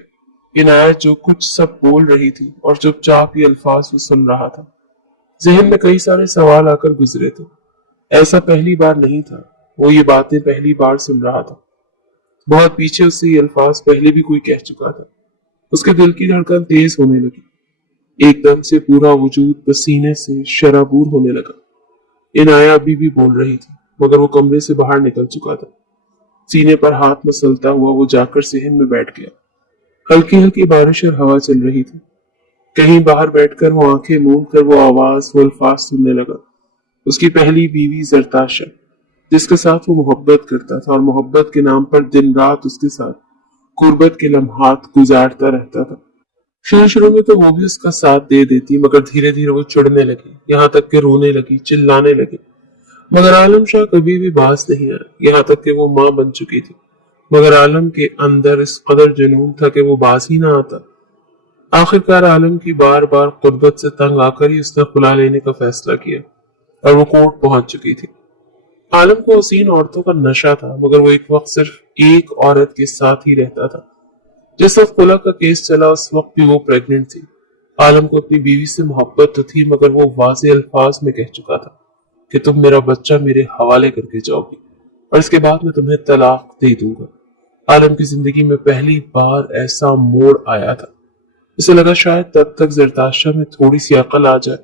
इनायत जो कुछ सब बोल रही थी और चुपचाप ये अल्फाज वो सुन रहा था। जहन में कई सारे सवाल आकर गुजरे थे। ऐसा पहली बार नहीं था, वो ये बातें पहली बार सुन रहा था। बहुत पीछे उससे ये अल्फाज पहले भी कोई कह चुका था। उसके दिल की धड़कन तेज होने लगी। एकदम से पूरा वजूद पसीने से शराबूर होने लगा। इनाया अभी भी बोल रही थी, मगर वो कमरे से बाहर निकल चुका था। सीने पर हाथ मसलता हुआ वो जाकर सहन में बैठ गया। हल्की हल्की बारिश और हवा चल रही थी। कहीं बाहर बैठकर वो आंखें मूंद कर वो आवाज वो अल्फाज सुनने लगा। उसकी पहली बीवी जरताशा, जिसके साथ वो मोहब्बत करता था और मोहब्बत के नाम पर दिन रात उसके साथ कुर्बत के लम्हात गुजारता रहता था। शुरू में तो वो भी उसका साथ दे देती, मगर धीरे धीरे वो चिढ़ने लगी, यहाँ तक कि रोने लगी, चिल्लाने लगी। मगर आलम शाह कभी भी बास नहीं आया, यहाँ तक कि वो माँ बन चुकी थी। मगर आलम के अंदर इस कदर जुनून था कि वो बास ही ना आता। आखिरकार आलम की बार बार कुर्बत से तंग आकर ही उसने खुला लेने का फैसला किया और वो कोर्ट पहुंच चुकी थी। आलम को हसीन औरतों का नशा था, मगर वो एक वक्त सिर्फ एक औरत के साथ ही रहता था। जिस वक्त खुला का केस चला उस वक्त भी वो प्रेग्नेंट थी। आलम को अपनी बीवी से मोहब्बत तो थी, मगर वो वाज़े अल्फाज में कह चुका था कि तुम मेरा बच्चा मेरे हवाले करके जाओगी और इसके बाद मैं तुम्हें तलाक दे दूंगा। आलम की जिंदगी में पहली बार ऐसा मोड़ आया था। उसे लगा शायद तब तक जरताशा में थोड़ी सी अकल आ जाए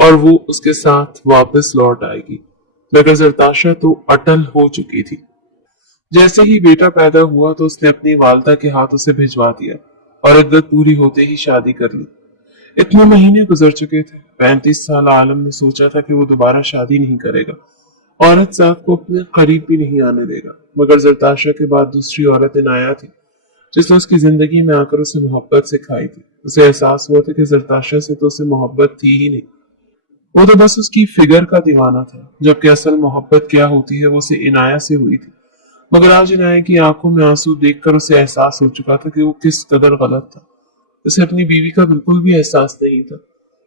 और वो उसके साथ वापस लौट आएगी, मगर जरताशा तो अटल हो चुकी थी। जैसे ही बेटा पैदा हुआ तो उसने अपनी वालदा के हाथ उसे भिजवा दिया और इद्दत पूरी होते ही शादी कर ली। इतने महीने गुजर चुके थे। 35 साल आलम ने सोचा था कि वो दोबारा शादी नहीं करेगा, औरत साथ को अपने करीब भी नहीं आने देगा, मगर जरताशा के बाद दूसरी औरत इनाया थी जिसने उसकी जिंदगी में आकर उसे मोहब्बत सिखाई थी। उसे एहसास हुआ था कि जरताशा से तो उसे मोहब्बत थी ही नहीं, वो तो बस उसकी फिगर का दीवाना था, जबकि असल मोहब्बत क्या होती है वो उसे इनाया से हुई थी। मगर आज इनाया की आंखों में आंसू देखकर उसे एहसास हो चुका था कि वो किस कदर गलत था। उसे अपनी बीवी का बिल्कुल भी एहसास नहीं था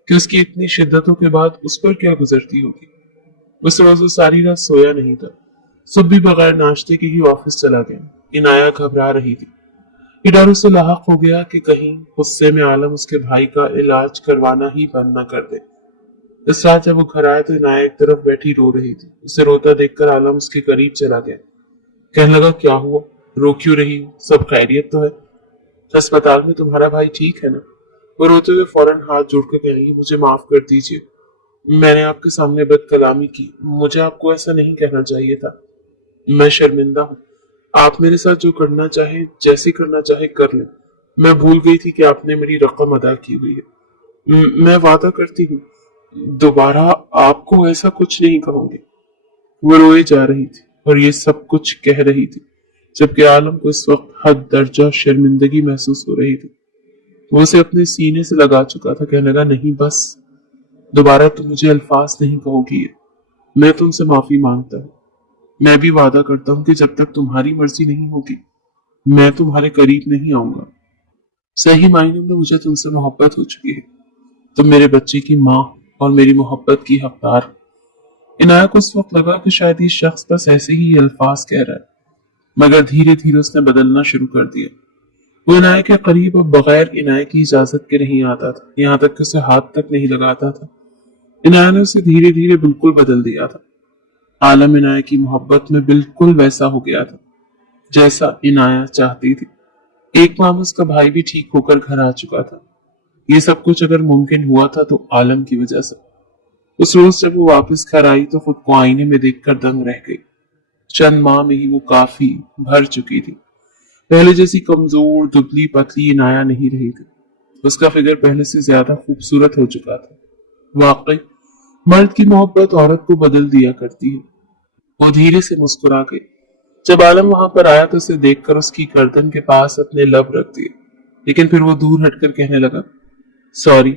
कि उसकी इतनी शिद्दतों के बाद उस पर क्या गुजरती होगी। उस रोज वो सारी रात सोया नहीं था। सुबह भी बगैर नाश्ते के ही ऑफिस चला गया। इनाया घबरा रही थी। ये डर उसे लाहक हो गया कि कहीं गुस्से में आलम उसके भाई का इलाज करवाना ही बंद न कर दे। इस रात जब वो घर आया तो इनाया एक तरफ बैठी रो रही थी। उसे रोता देखकर आलम उसके करीब चला गया। कहने लगा, क्या हुआ, रो क्यों रही हो, सब खैरियत तो है? अस्पताल में तुम्हारा भाई ठीक है ना? वो रोते हुए फौरन हाथ जोड़कर कह रही, मुझे माफ कर दीजिए, मैंने आपके सामने बदकलामी की, मुझे आपको ऐसा नहीं कहना चाहिए था, मैं शर्मिंदा हूँ। आप मेरे साथ जो करना चाहे, जैसे करना चाहे कर लें। मैं भूल गई थी कि आपने मेरी रकम अदा की हुई है। मैं वादा करती हूँ दोबारा आपको ऐसा कुछ नहीं कहूंगी। वो रोए जा रही थी और ये सब कुछ कह रही थी, जबकि आलम को इस वक्त हद दर्जा शर्मिंदगी महसूस हो रही थी। वो उसे अपने सीने से लगा चुका था। कहने लगा, नहीं बस, दोबारा तुम मुझे अल्फाज नहीं कहोगी। मैं तुमसे माफी मांगता हूँ। मैं भी वादा करता हूँ कि जब तक तुम्हारी मर्जी नहीं होगी मैं तुम्हारे करीब नहीं आऊंगा। सही मायनों में मुझे तुमसे मोहब्बत हो चुकी है। तुम मेरे बच्चे की माँ और मेरी मोहब्बत की हकदार। इनाया को इस वक्त लगा कि शायद ये शख्स बस ऐसे ही अल्फाज कह रहा है, मगर धीरे धीरे उसने बदलना शुरू कर दिया। वो इनाया के करीब अब बगैर इनाया की इजाजत के नहीं आता था, यहाँ तक कि उसे हाथ तक नहीं लगाता था। इनाया ने उसे धीरे धीरे बिल्कुल बदल दिया था। आलम इनाया की मोहब्बत में बिल्कुल वैसा हो गया था जैसा इनाया चाहती थी। एक माह में उसका भाई भी ठीक होकर घर आ चुका था। ये सब कुछ अगर मुमकिन हुआ था तो आलम की वजह से। उस रोज जब वो वापस घर आई तो खुद को आईने में देखकर दंग रह गई। चंद माह में ही वो काफी भर चुकी थी। पहले जैसी कमजोर दुबली पतली इनाया नहीं रही थी। उसका फिगर पहले से ज्यादा खूबसूरत हो चुका था। वाकई मर्द की मोहब्बत औरत को बदल दिया करती है। वो धीरे से मुस्कुरा गई। जब आलम वहां पर आया तो उसे देखकर उसकी गर्दन के पास अपने लब रख दिए, लेकिन फिर वो दूर हटकर कहने लगा, सॉरी,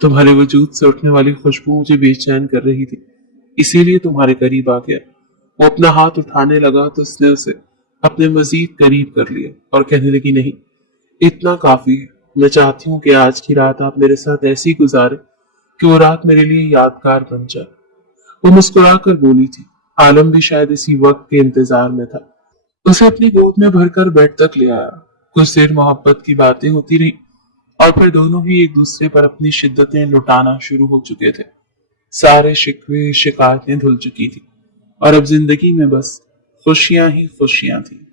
तुम्हारे वजूद से उठने वाली खुशबू मुझे बेचैन कर रही थी, इसीलिए तुम्हारे करीब आ गया। वो अपना हाथ उठाने लगा तो उसने उसे अपने मजीद करीब कर लिया और कहने लगी, नहीं, इतना काफी है। मैं चाहती हूँ कि आज की रात आप मेरे साथ ऐसी गुजारे कि वो रात मेरे लिए यादगार बन जाए। वो मुस्कुरा कर बोली थी। आलम भी शायद इसी वक्त के इंतजार में था। उसे अपनी गोद में भरकर बेड तक ले आया। कुछ देर मोहब्बत की बातें होती रही और फिर दोनों ही एक दूसरे पर अपनी शिद्दतें लुटाना शुरू हो चुके थे। सारे शिकवे शिकायतें धुल चुकी थी और अब जिंदगी में बस खुशियां ही खुशियां थी।